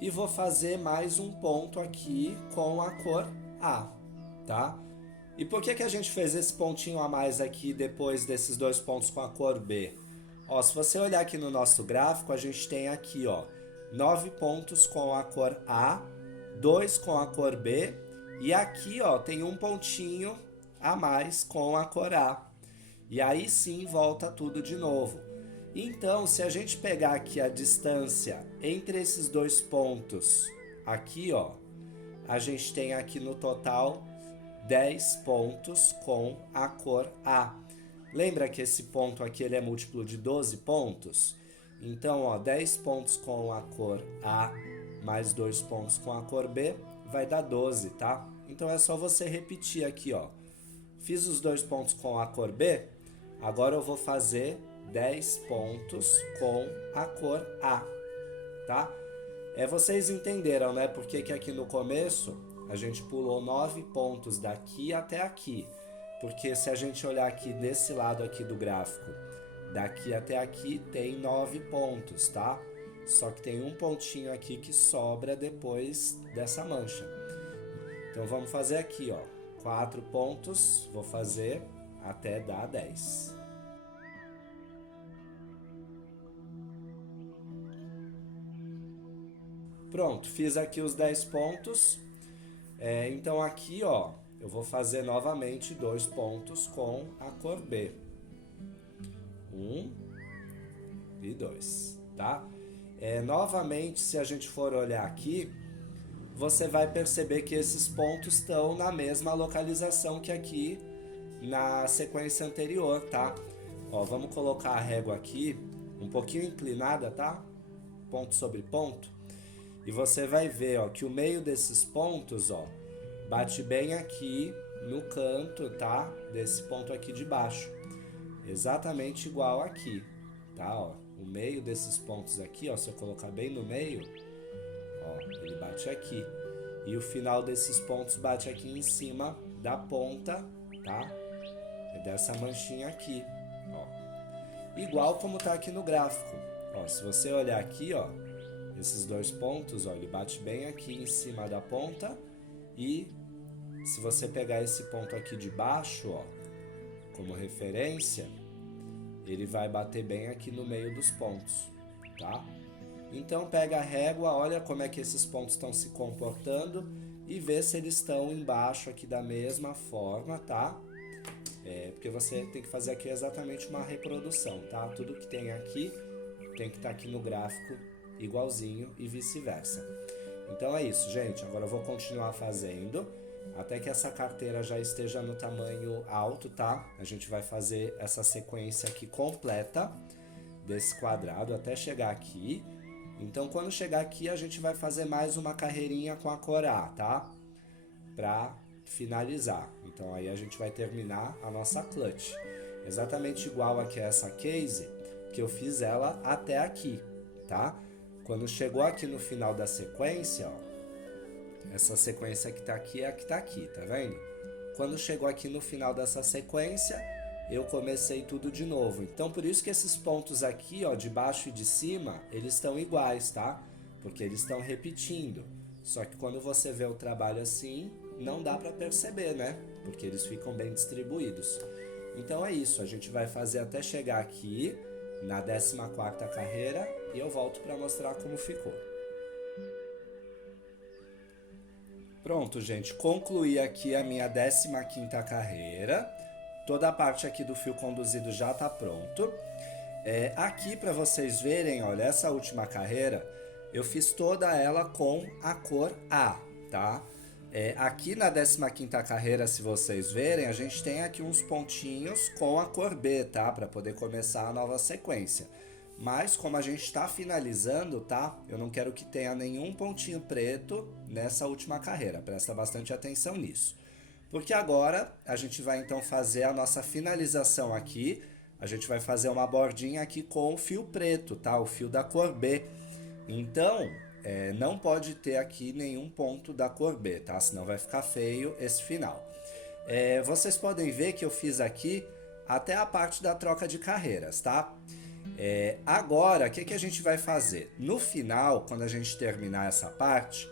e vou fazer mais um ponto aqui com a cor A, tá? E por que a gente fez esse pontinho a mais aqui depois desses 2 pontos com a cor B? Ó, se você olhar aqui no nosso gráfico, a gente tem aqui, ó, 9 pontos com a cor A, 2 com a cor B, e aqui, ó, tem um pontinho a mais com a cor A. E aí sim volta tudo de novo. Então, se a gente pegar aqui a distância entre esses 2 pontos, aqui, ó, a gente tem aqui no total 10 pontos com a cor A. Lembra que esse ponto aqui ele é múltiplo de 12 pontos? Então, ó, 10 pontos com a cor A mais 2 pontos com a cor B vai dar 12, tá? Então é só você repetir aqui, ó. Fiz os 2 pontos com a cor B, agora eu vou fazer 10 pontos com a cor A, tá? Vocês entenderam, né? Porque que aqui no começo a gente pulou 9 pontos daqui até aqui. Porque se a gente olhar aqui desse lado aqui do gráfico, daqui até aqui tem 9 pontos, tá? Só que tem um pontinho aqui que sobra depois dessa mancha. Então vamos fazer aqui, ó, 4 pontos, vou fazer até dar 10. Pronto, fiz aqui os 10 pontos. Então aqui, ó, eu vou fazer novamente 2 pontos com a cor B. 1 e 2, tá? Novamente, se a gente for olhar aqui, você vai perceber que esses pontos estão na mesma localização que aqui na sequência anterior, tá? Ó, vamos colocar a régua aqui um pouquinho inclinada, tá? Ponto sobre ponto. E você vai ver, ó, que o meio desses pontos, ó, bate bem aqui no canto, tá? Desse ponto aqui de baixo. Exatamente igual aqui, tá? Ó, o meio desses pontos aqui, ó, se eu colocar bem no meio, ó, ele bate aqui. E o final desses pontos bate aqui em cima da ponta, tá? Dessa manchinha aqui, ó. Igual como tá aqui no gráfico. Ó, se você olhar aqui, ó, esses 2 pontos, ó, ele bate bem aqui em cima da ponta. E se você pegar esse ponto aqui de baixo, ó, como referência, ele vai bater bem aqui no meio dos pontos, tá? Então pega a régua, olha como é que esses pontos estão se comportando e vê se eles estão embaixo aqui da mesma forma, tá? Porque você tem que fazer aqui exatamente uma reprodução, tá? Tudo que tem aqui tem que estar aqui no gráfico igualzinho e vice-versa. Então é isso, gente. Agora eu vou continuar fazendo até que essa carteira já esteja no tamanho alto, tá? A gente vai fazer essa sequência aqui completa desse quadrado até chegar aqui. Então quando chegar aqui a gente vai fazer mais uma carreirinha com a cor A, tá? Pra finalizar. Então aí a gente vai terminar a nossa clutch. Exatamente igual aqui a essa case, que eu fiz ela até aqui, tá? Quando chegou aqui no final da sequência, ó, essa sequência que tá aqui é a que tá aqui, tá vendo? Quando chegou aqui no final dessa sequência, eu comecei tudo de novo. Então, por isso que esses pontos aqui, ó, de baixo e de cima, eles estão iguais, tá? Porque eles estão repetindo. Só que quando você vê o trabalho assim, não dá pra perceber, né? Porque eles ficam bem distribuídos. Então é isso, a gente vai fazer até chegar aqui na 14ª carreira e eu volto para mostrar como ficou. Pronto, gente, concluí aqui a minha 15ª carreira. Toda a parte aqui do fio conduzido já está pronto. Aqui para vocês verem, olha, essa última carreira, eu fiz toda ela com a cor A, tá? Aqui na 15ª carreira, se vocês verem, a gente tem aqui uns pontinhos com a cor B, tá? Para poder começar a nova sequência. Mas como a gente está finalizando, tá? Eu não quero que tenha nenhum pontinho preto nessa última carreira. Presta bastante atenção nisso. Porque agora a gente vai então fazer a nossa finalização aqui. A gente vai fazer uma bordinha aqui com o fio preto, tá? O fio da cor B. Então, não pode ter aqui nenhum ponto da cor B, tá? Senão vai ficar feio esse final. Vocês podem ver que eu fiz aqui até a parte da troca de carreiras, tá? Agora, o que a gente vai fazer? No final, quando a gente terminar essa parte,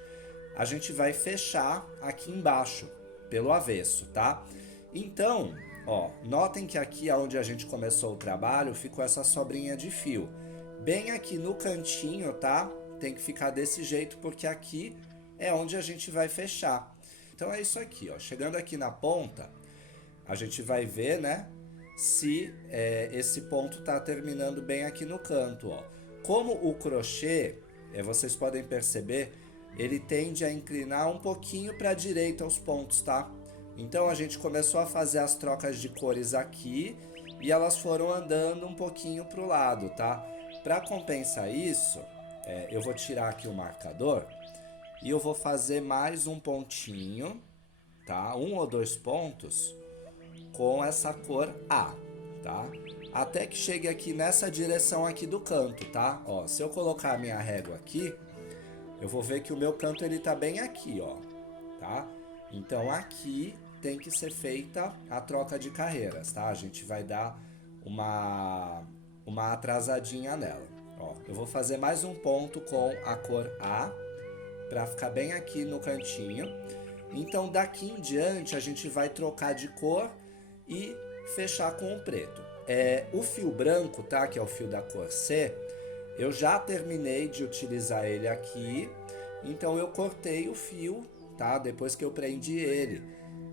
a gente vai fechar aqui embaixo, pelo avesso, tá? Então, ó, notem que aqui onde a gente começou o trabalho, ficou essa sobrinha de fio. Bem aqui no cantinho, tá? Tem que ficar desse jeito, porque aqui é onde a gente vai fechar. Então é isso aqui, ó. Chegando aqui na ponta, a gente vai ver, né? Se esse ponto tá terminando bem aqui no canto, ó. Como o crochê, vocês podem perceber, ele tende a inclinar um pouquinho para a direita os pontos, tá? Então a gente começou a fazer as trocas de cores aqui e elas foram andando um pouquinho para o lado, tá? Para compensar isso, eu vou tirar aqui o marcador e eu vou fazer mais um pontinho, tá? 1 ou 2 pontos com essa cor A, tá? Até que chegue aqui nessa direção aqui do canto, tá? Ó, se eu colocar a minha régua aqui, eu vou ver que o meu canto ele tá bem aqui, ó, tá? Então aqui tem que ser feita a troca de carreiras, tá? A gente vai dar uma atrasadinha nela. Ó, eu vou fazer mais um ponto com a cor A para ficar bem aqui no cantinho. Então daqui em diante a gente vai trocar de cor e fechar com o preto. O fio branco, tá? Que é o fio da cor C, eu já terminei de utilizar ele aqui, então eu cortei o fio, tá? Depois que eu prendi ele.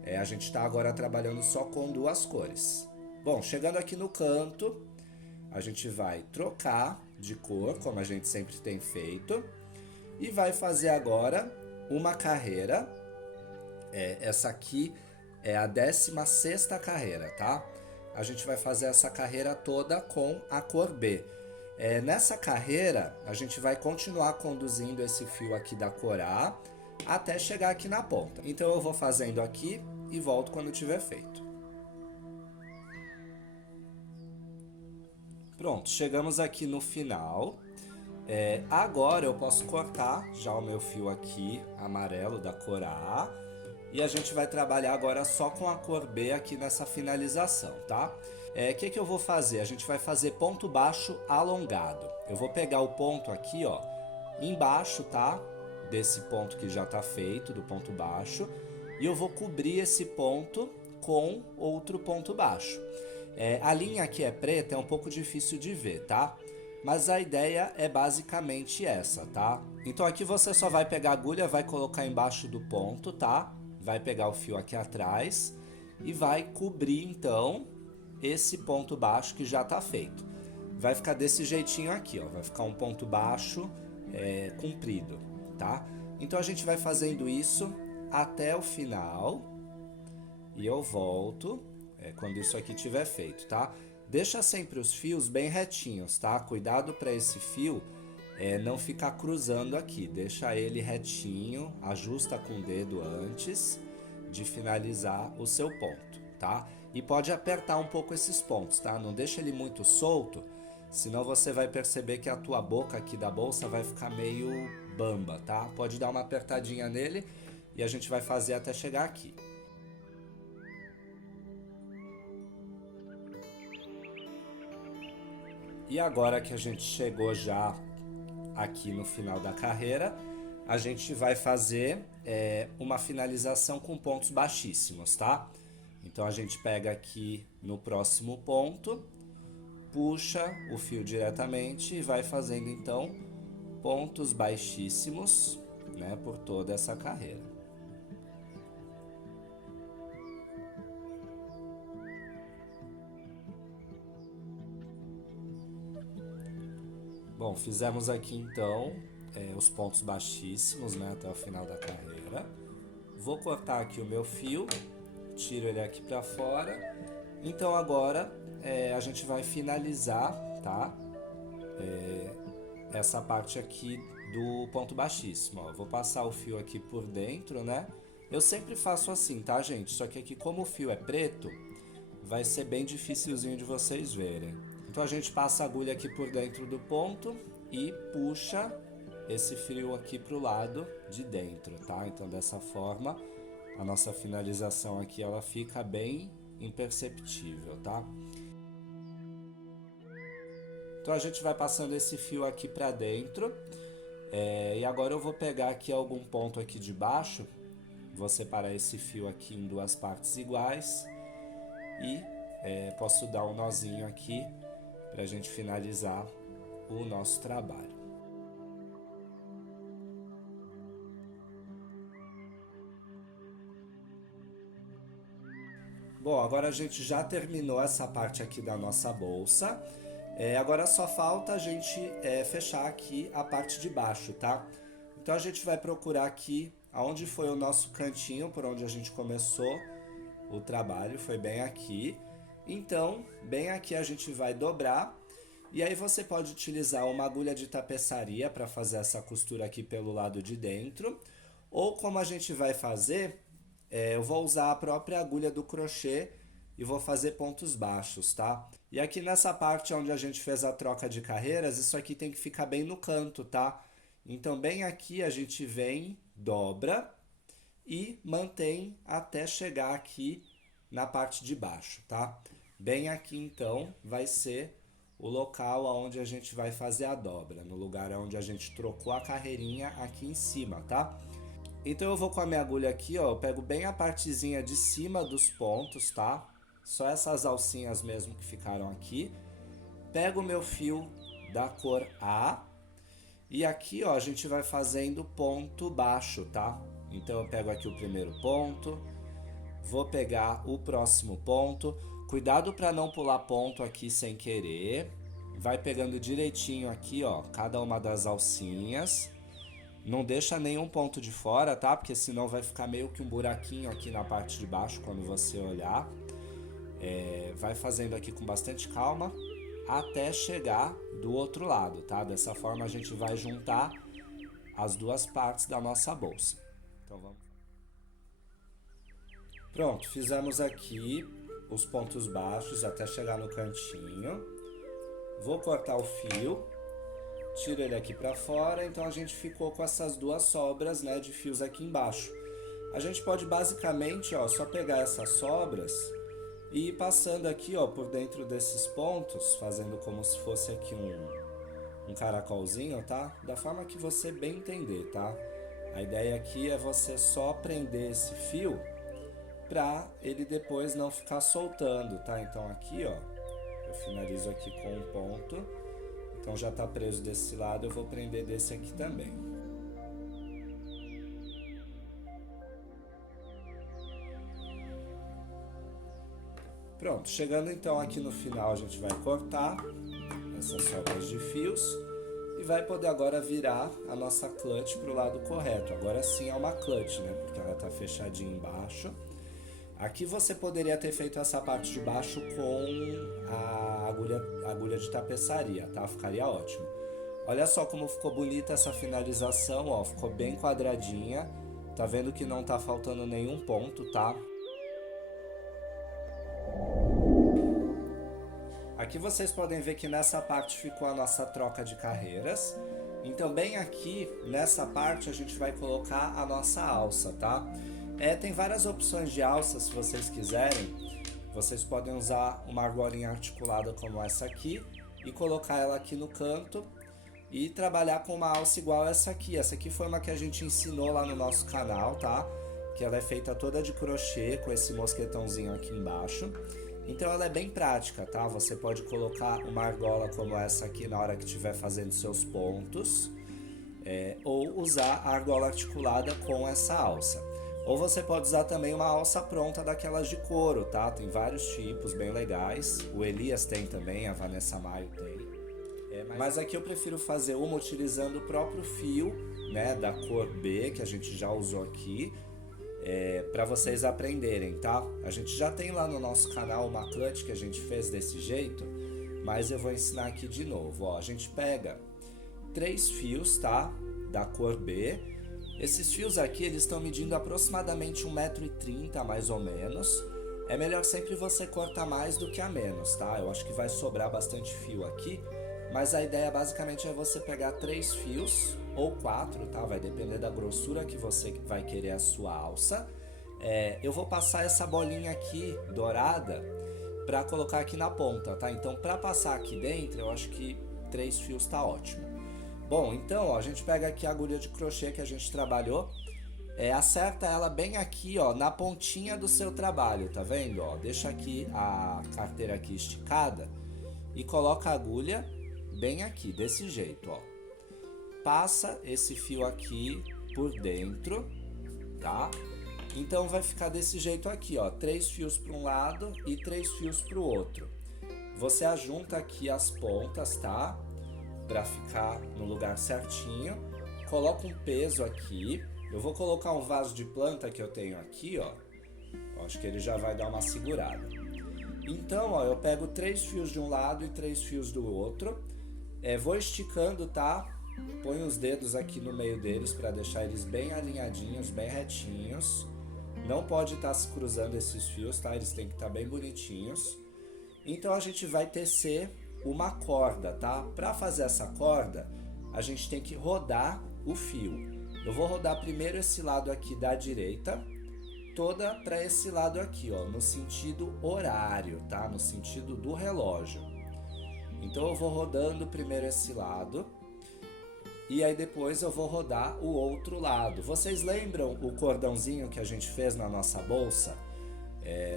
A gente está agora trabalhando só com 2 cores. Bom, chegando aqui no canto, a gente vai trocar de cor, como a gente sempre tem feito, e vai fazer agora uma carreira. Essa aqui é a 16ª carreira, tá? A gente vai fazer essa carreira toda com a cor B. Nessa carreira, a gente vai continuar conduzindo esse fio aqui da cor A até chegar aqui na ponta. Então eu vou fazendo aqui e volto quando tiver feito. Pronto, chegamos aqui no final. Agora eu posso cortar já o meu fio aqui amarelo da cor A. E a gente vai trabalhar agora só com a cor B aqui nessa finalização, tá? Que eu vou fazer? A gente vai fazer ponto baixo alongado. Eu vou pegar o ponto aqui, ó, embaixo, tá? Desse ponto que já tá feito, do ponto baixo. E eu vou cobrir esse ponto com outro ponto baixo. A linha aqui é preta, é um pouco difícil de ver, tá? Mas a ideia é basicamente essa, tá? Então aqui você só vai pegar a agulha, vai colocar embaixo do ponto, tá? Vai pegar o fio aqui atrás e vai cobrir então esse ponto baixo que já tá feito. Vai ficar desse jeitinho aqui, ó. Vai ficar um ponto baixo comprido, tá? Então a gente vai fazendo isso até o final e eu volto quando isso aqui tiver feito, tá? Deixa sempre os fios bem retinhos, tá? Cuidado para esse fio não ficar cruzando aqui. Deixa ele retinho, ajusta com o dedo antes de finalizar o seu ponto, tá? E pode apertar um pouco esses pontos, tá? Não deixa ele muito solto, senão você vai perceber que a tua boca aqui da bolsa vai ficar meio bamba, tá? Pode dar uma apertadinha nele e a gente vai fazer até chegar aqui. E agora que a gente chegou já aqui no final da carreira, a gente vai fazer uma finalização com pontos baixíssimos, tá? Então a gente pega aqui no próximo ponto, puxa o fio diretamente e vai fazendo então pontos baixíssimos, né, por toda essa carreira. Bom, fizemos aqui então os pontos baixíssimos, né, até o final da carreira. Vou cortar aqui o meu fio, tiro ele aqui para fora. Então agora a gente vai finalizar, tá? Essa parte aqui do ponto baixíssimo, ó. Vou passar o fio aqui por dentro, né? Eu sempre faço assim, tá, gente? Só que aqui, como o fio é preto, vai ser bem dificilzinho de vocês verem. Então a gente passa a agulha aqui por dentro do ponto e puxa esse fio aqui pro lado de dentro, tá? Então dessa forma a nossa finalização aqui ela fica bem imperceptível, tá? Então a gente vai passando esse fio aqui pra dentro e agora eu vou pegar aqui algum ponto aqui de baixo, vou separar esse fio aqui em duas partes iguais e posso dar um nozinho aqui pra gente finalizar o nosso trabalho. Bom, agora a gente já terminou essa parte aqui da nossa bolsa. Agora só falta a gente fechar aqui a parte de baixo, tá? Então a gente vai procurar aqui aonde foi o nosso cantinho, por onde a gente começou o trabalho, foi bem aqui. Então, bem aqui a gente vai dobrar. E aí você pode utilizar uma agulha de tapeçaria para fazer essa costura aqui pelo lado de dentro. Ou como a gente vai fazer, eu vou usar a própria agulha do crochê e vou fazer pontos baixos, tá? E aqui nessa parte onde a gente fez a troca de carreiras, isso aqui tem que ficar bem no canto, tá? Então bem aqui a gente vem, dobra e mantém até chegar aqui na parte de baixo, tá? Bem aqui então vai ser o local onde a gente vai fazer a dobra, no lugar onde a gente trocou a carreirinha aqui em cima, tá? Então eu vou com a minha agulha aqui, ó, eu pego bem a partezinha de cima dos pontos, tá? Só essas alcinhas mesmo que ficaram aqui. Pego o meu fio da cor A e aqui, ó, a gente vai fazendo ponto baixo, tá? Então eu pego aqui o primeiro ponto, vou pegar o próximo ponto. Cuidado para não pular ponto aqui sem querer. Vai pegando direitinho aqui, ó, cada uma das alcinhas. Não deixa nenhum ponto de fora, tá? Porque senão vai ficar meio que um buraquinho aqui na parte de baixo quando você olhar. Vai fazendo aqui com bastante calma até chegar do outro lado, tá? Dessa forma a gente vai juntar as duas partes da nossa bolsa. Então vamos. Pronto, fizemos aqui os pontos baixos até chegar no cantinho. Vou cortar o fio, tiro ele aqui para fora, então a gente ficou com essas duas sobras, né, de fios aqui embaixo. A gente pode basicamente, ó, só pegar essas sobras e ir passando aqui, ó, por dentro desses pontos, fazendo como se fosse aqui um caracolzinho, tá? Da forma que você bem entender, tá? A ideia aqui é você só prender esse fio para ele depois não ficar soltando, tá? Então aqui, ó, eu finalizo aqui com um ponto, então já tá preso desse lado, eu vou prender desse aqui também. Pronto, chegando então aqui no final a gente vai cortar essas sobras de fios e vai poder agora virar a nossa clutch para o lado correto. Agora sim é uma clutch, né? Porque ela tá fechadinha embaixo. Aqui você poderia ter feito essa parte de baixo com a agulha de tapeçaria, tá? Ficaria ótimo. Olha só como ficou bonita essa finalização, ó, ficou bem quadradinha. Tá vendo que não tá faltando nenhum ponto, tá? Aqui vocês podem ver que nessa parte ficou a nossa troca de carreiras. Então bem aqui, nessa parte, a gente vai colocar a nossa alça, tá? Tem várias opções de alça, se vocês quiserem. Vocês podem usar uma argolinha articulada como essa aqui e colocar ela aqui no canto e trabalhar com uma alça igual essa aqui. Essa aqui foi uma que a gente ensinou lá no nosso canal, tá? Que ela é feita toda de crochê com esse mosquetãozinho aqui embaixo. Então ela é bem prática, tá? Você pode colocar uma argola como essa aqui na hora que estiver fazendo seus pontos, ou usar a argola articulada com essa alça. Ou você pode usar também uma alça pronta daquelas de couro, tá? Tem vários tipos bem legais. O Elias tem também, a Vanessa Maio tem. Mas aqui eu prefiro fazer uma utilizando o próprio fio, né, da cor B, que a gente já usou aqui, para vocês aprenderem, tá? A gente já tem lá no nosso canal uma cut que a gente fez desse jeito, mas eu vou ensinar aqui de novo, ó. A gente pega 3 fios, tá? Da cor B. Esses fios aqui, eles estão medindo aproximadamente 1,30 m mais ou menos. É melhor sempre você cortar mais do que a menos, tá? Eu acho que vai sobrar bastante fio aqui, mas a ideia basicamente é você pegar 3 fios ou 4, tá? Vai depender da grossura que você vai querer a sua alça. Eu vou passar essa bolinha aqui dourada para colocar aqui na ponta, tá? Então, para passar aqui dentro, eu acho que 3 fios tá ótimo. Bom, então, ó, a gente pega aqui a agulha de crochê que a gente trabalhou, acerta ela bem aqui, ó, na pontinha do seu trabalho, tá vendo? Ó, deixa aqui a carteira aqui esticada e coloca a agulha bem aqui, desse jeito, ó. Passa esse fio aqui por dentro, tá? Então vai ficar desse jeito aqui, ó, 3 fios para um lado e 3 fios para o outro. Você ajunta aqui as pontas, tá? Para ficar no lugar certinho. Coloca um peso aqui. Eu vou colocar um vaso de planta que eu tenho aqui, ó. Acho que ele já vai dar uma segurada. Então, ó, eu pego 3 fios de um lado e 3 fios do outro. Vou esticando, tá? Põe os dedos aqui no meio deles para deixar eles bem alinhadinhos, bem retinhos. Não pode estar se cruzando esses fios, tá? Eles têm que estar bem bonitinhos. Então a gente vai tecer uma corda, tá? Para fazer essa corda, a gente tem que rodar o fio. Eu vou rodar primeiro esse lado aqui da direita, toda para esse lado aqui, ó, no sentido horário, tá? No sentido do relógio. Então eu vou rodando primeiro esse lado e aí depois eu vou rodar o outro lado. Vocês lembram o cordãozinho que a gente fez na nossa bolsa?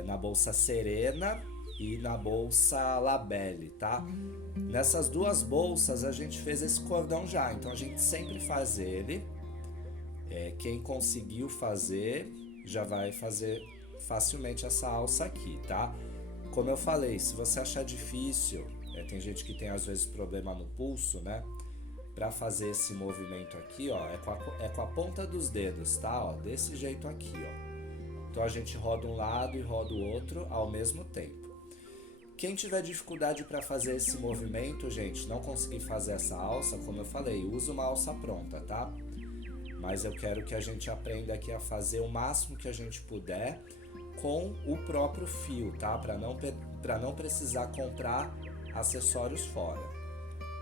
Na bolsa Serena e na bolsa Labelle, tá? Nessas duas bolsas a gente fez esse cordão já, então a gente sempre faz ele. Quem conseguiu fazer já vai fazer facilmente essa alça aqui, tá? Como eu falei, se você achar difícil, tem gente que tem às vezes problema no pulso, né? Pra fazer esse movimento aqui, ó, é com a ponta dos dedos, tá? Ó, desse jeito aqui, ó. Então a gente roda um lado e roda o outro ao mesmo tempo. Quem tiver dificuldade para fazer esse movimento, gente, não conseguir fazer essa alça, como eu falei, usa uma alça pronta, tá? Mas eu quero que a gente aprenda aqui a fazer o máximo que a gente puder com o próprio fio, tá? Para não precisar comprar acessórios fora.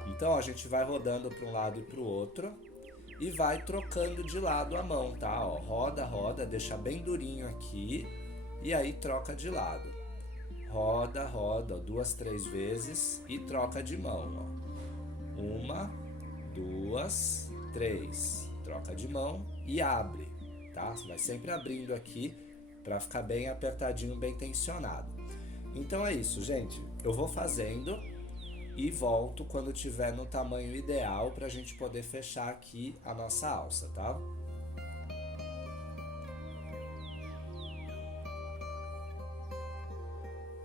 Então a gente vai rodando para um lado e para o outro e vai trocando de lado a mão, tá? Ó, roda, roda, deixa bem durinho aqui e aí troca de lado. Roda, roda, 2, 3 vezes e troca de mão, ó. 1, 2, 3. Troca de mão e abre, tá? Você vai sempre abrindo aqui para ficar bem apertadinho, bem tensionado. Então é isso, gente. Eu vou fazendo e volto quando tiver no tamanho ideal para a gente poder fechar aqui a nossa alça, tá?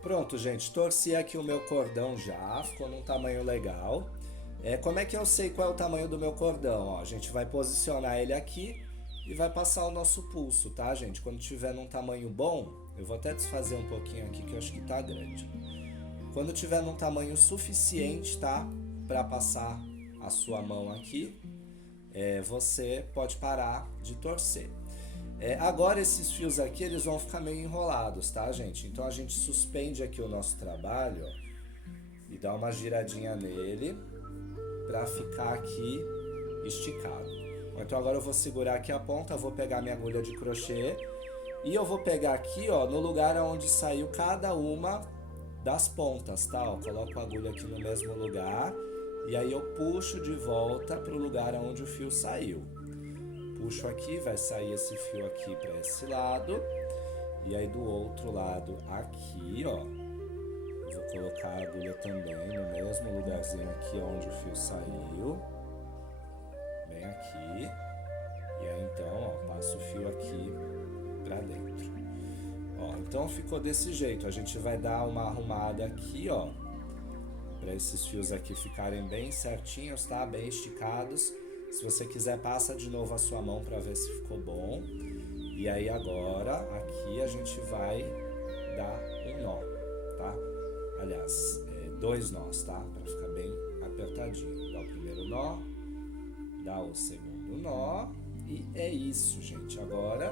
Pronto, gente, torci aqui o meu cordão já, ficou num tamanho legal. Como é que eu sei qual é o tamanho do meu cordão? Ó, a gente vai posicionar ele aqui e vai passar o nosso pulso, tá, gente? Quando tiver num tamanho bom, eu vou até desfazer um pouquinho aqui que eu acho que tá grande. Quando tiver num tamanho suficiente, tá, para passar a sua mão aqui, você pode parar de torcer. Agora esses fios aqui, eles vão ficar meio enrolados, tá, gente? Então a gente suspende aqui o nosso trabalho, ó, e dá uma giradinha nele para ficar aqui esticado. Então agora eu vou segurar aqui a ponta, vou pegar minha agulha de crochê e eu vou pegar aqui, ó, no lugar onde saiu cada uma das pontas, tá? Ó, coloco a agulha aqui no mesmo lugar e aí eu puxo de volta para o lugar onde o fio saiu. Puxo aqui, vai sair esse fio aqui para esse lado e aí do outro lado aqui, ó, eu vou colocar a agulha também no mesmo lugarzinho aqui onde o fio saiu, bem aqui, e aí então, ó, passo o fio aqui para dentro. Ó, então ficou desse jeito, a gente vai dar uma arrumada aqui, ó, para esses fios aqui ficarem bem certinhos, tá? Bem esticados. Se você quiser, passa de novo a sua mão para ver se ficou bom. E aí agora, aqui a gente vai dar um nó, tá? Aliás, 2 nós, tá? Para ficar bem apertadinho. Dá o primeiro nó, dá o segundo nó e é isso, gente. Agora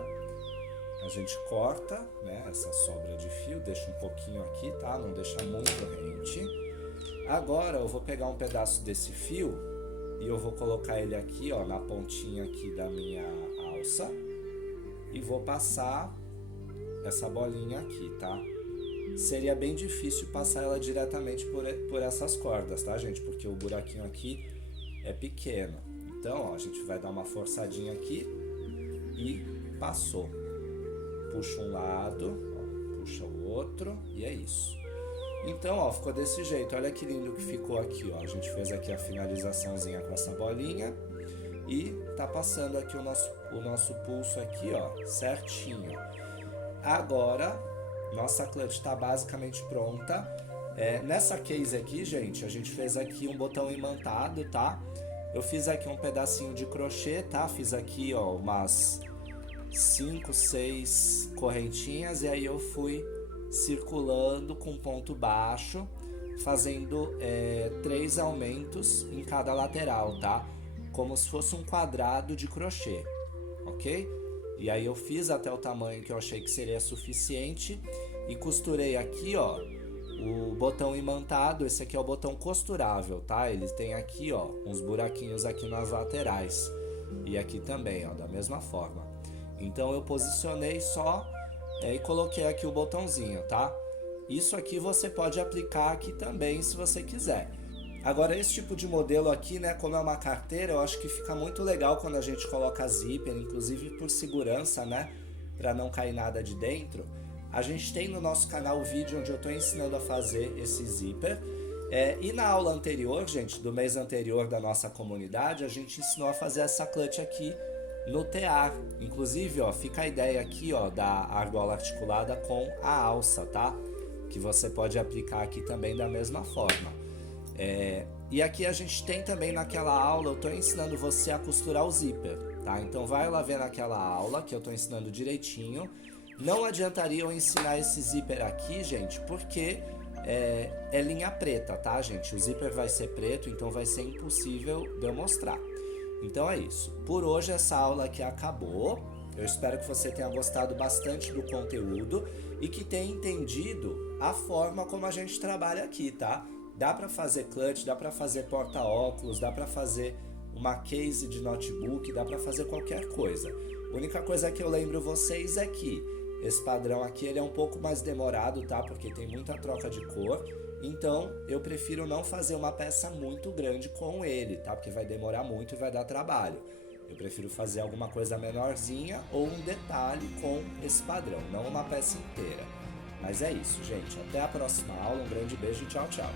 a gente corta, né, essa sobra de fio, deixa um pouquinho aqui, tá? Não deixa muito rente. Agora eu vou pegar um pedaço desse fio e eu vou colocar ele aqui, ó, na pontinha aqui da minha alça e vou passar essa bolinha aqui, tá? Seria bem difícil passar ela diretamente por essas cordas, tá, gente? Porque o buraquinho aqui é pequeno. Então, ó, a gente vai dar uma forçadinha aqui e passou. Puxa um lado, ó, puxa o outro e é isso. Então, ó, ficou desse jeito. Olha que lindo que ficou aqui, ó. A gente fez aqui a finalizaçãozinha com essa bolinha e tá passando aqui o nosso pulso aqui, ó, certinho. Agora, nossa clutch tá basicamente pronta. Nessa case aqui, gente, a gente fez aqui um botão imantado, tá? Eu fiz aqui um pedacinho de crochê, tá? Fiz aqui, ó, umas 5, 6 correntinhas e aí eu fui circulando com ponto baixo, fazendo 3 aumentos em cada lateral, tá? Como se fosse um quadrado de crochê, ok? E aí eu fiz até o tamanho que eu achei que seria suficiente e costurei aqui, ó, o botão imantado. Esse aqui é o botão costurável, tá? Ele tem aqui, ó, uns buraquinhos aqui nas laterais e aqui também, ó, da mesma forma. Então eu posicionei só e coloquei aqui o botãozinho, tá? Isso aqui você pode aplicar aqui também se você quiser. Agora esse tipo de modelo aqui, né, como é uma carteira, eu acho que fica muito legal quando a gente coloca zíper, inclusive por segurança, né, para não cair nada de dentro. A gente tem no nosso canal o vídeo onde eu estou ensinando a fazer esse zíper. E na aula anterior, gente, do mês anterior da nossa comunidade, a gente ensinou a fazer essa clutch aqui no tear. Inclusive, ó, fica a ideia aqui, ó, da argola articulada com a alça, tá? Que você pode aplicar aqui também da mesma forma. E aqui a gente tem também naquela aula, eu estou ensinando você a costurar o zíper, tá? Então vai lá ver naquela aula que eu estou ensinando direitinho. Não adiantaria eu ensinar esse zíper aqui, gente, porque é linha preta, tá, gente? O zíper vai ser preto, então vai ser impossível de eu mostrar. Então é isso. Por hoje essa aula aqui acabou. Eu espero que você tenha gostado bastante do conteúdo e que tenha entendido a forma como a gente trabalha aqui, tá? Dá para fazer clutch, dá para fazer porta-óculos, dá para fazer uma case de notebook, dá para fazer qualquer coisa. A única coisa que eu lembro vocês é que esse padrão aqui ele é um pouco mais demorado, tá? Porque tem muita troca de cor. Então eu prefiro não fazer uma peça muito grande com ele, tá? Porque vai demorar muito e vai dar trabalho. Eu prefiro fazer alguma coisa menorzinha ou um detalhe com esse padrão, não uma peça inteira. Mas é isso, gente. Até a próxima aula. Um grande beijo e tchau, tchau.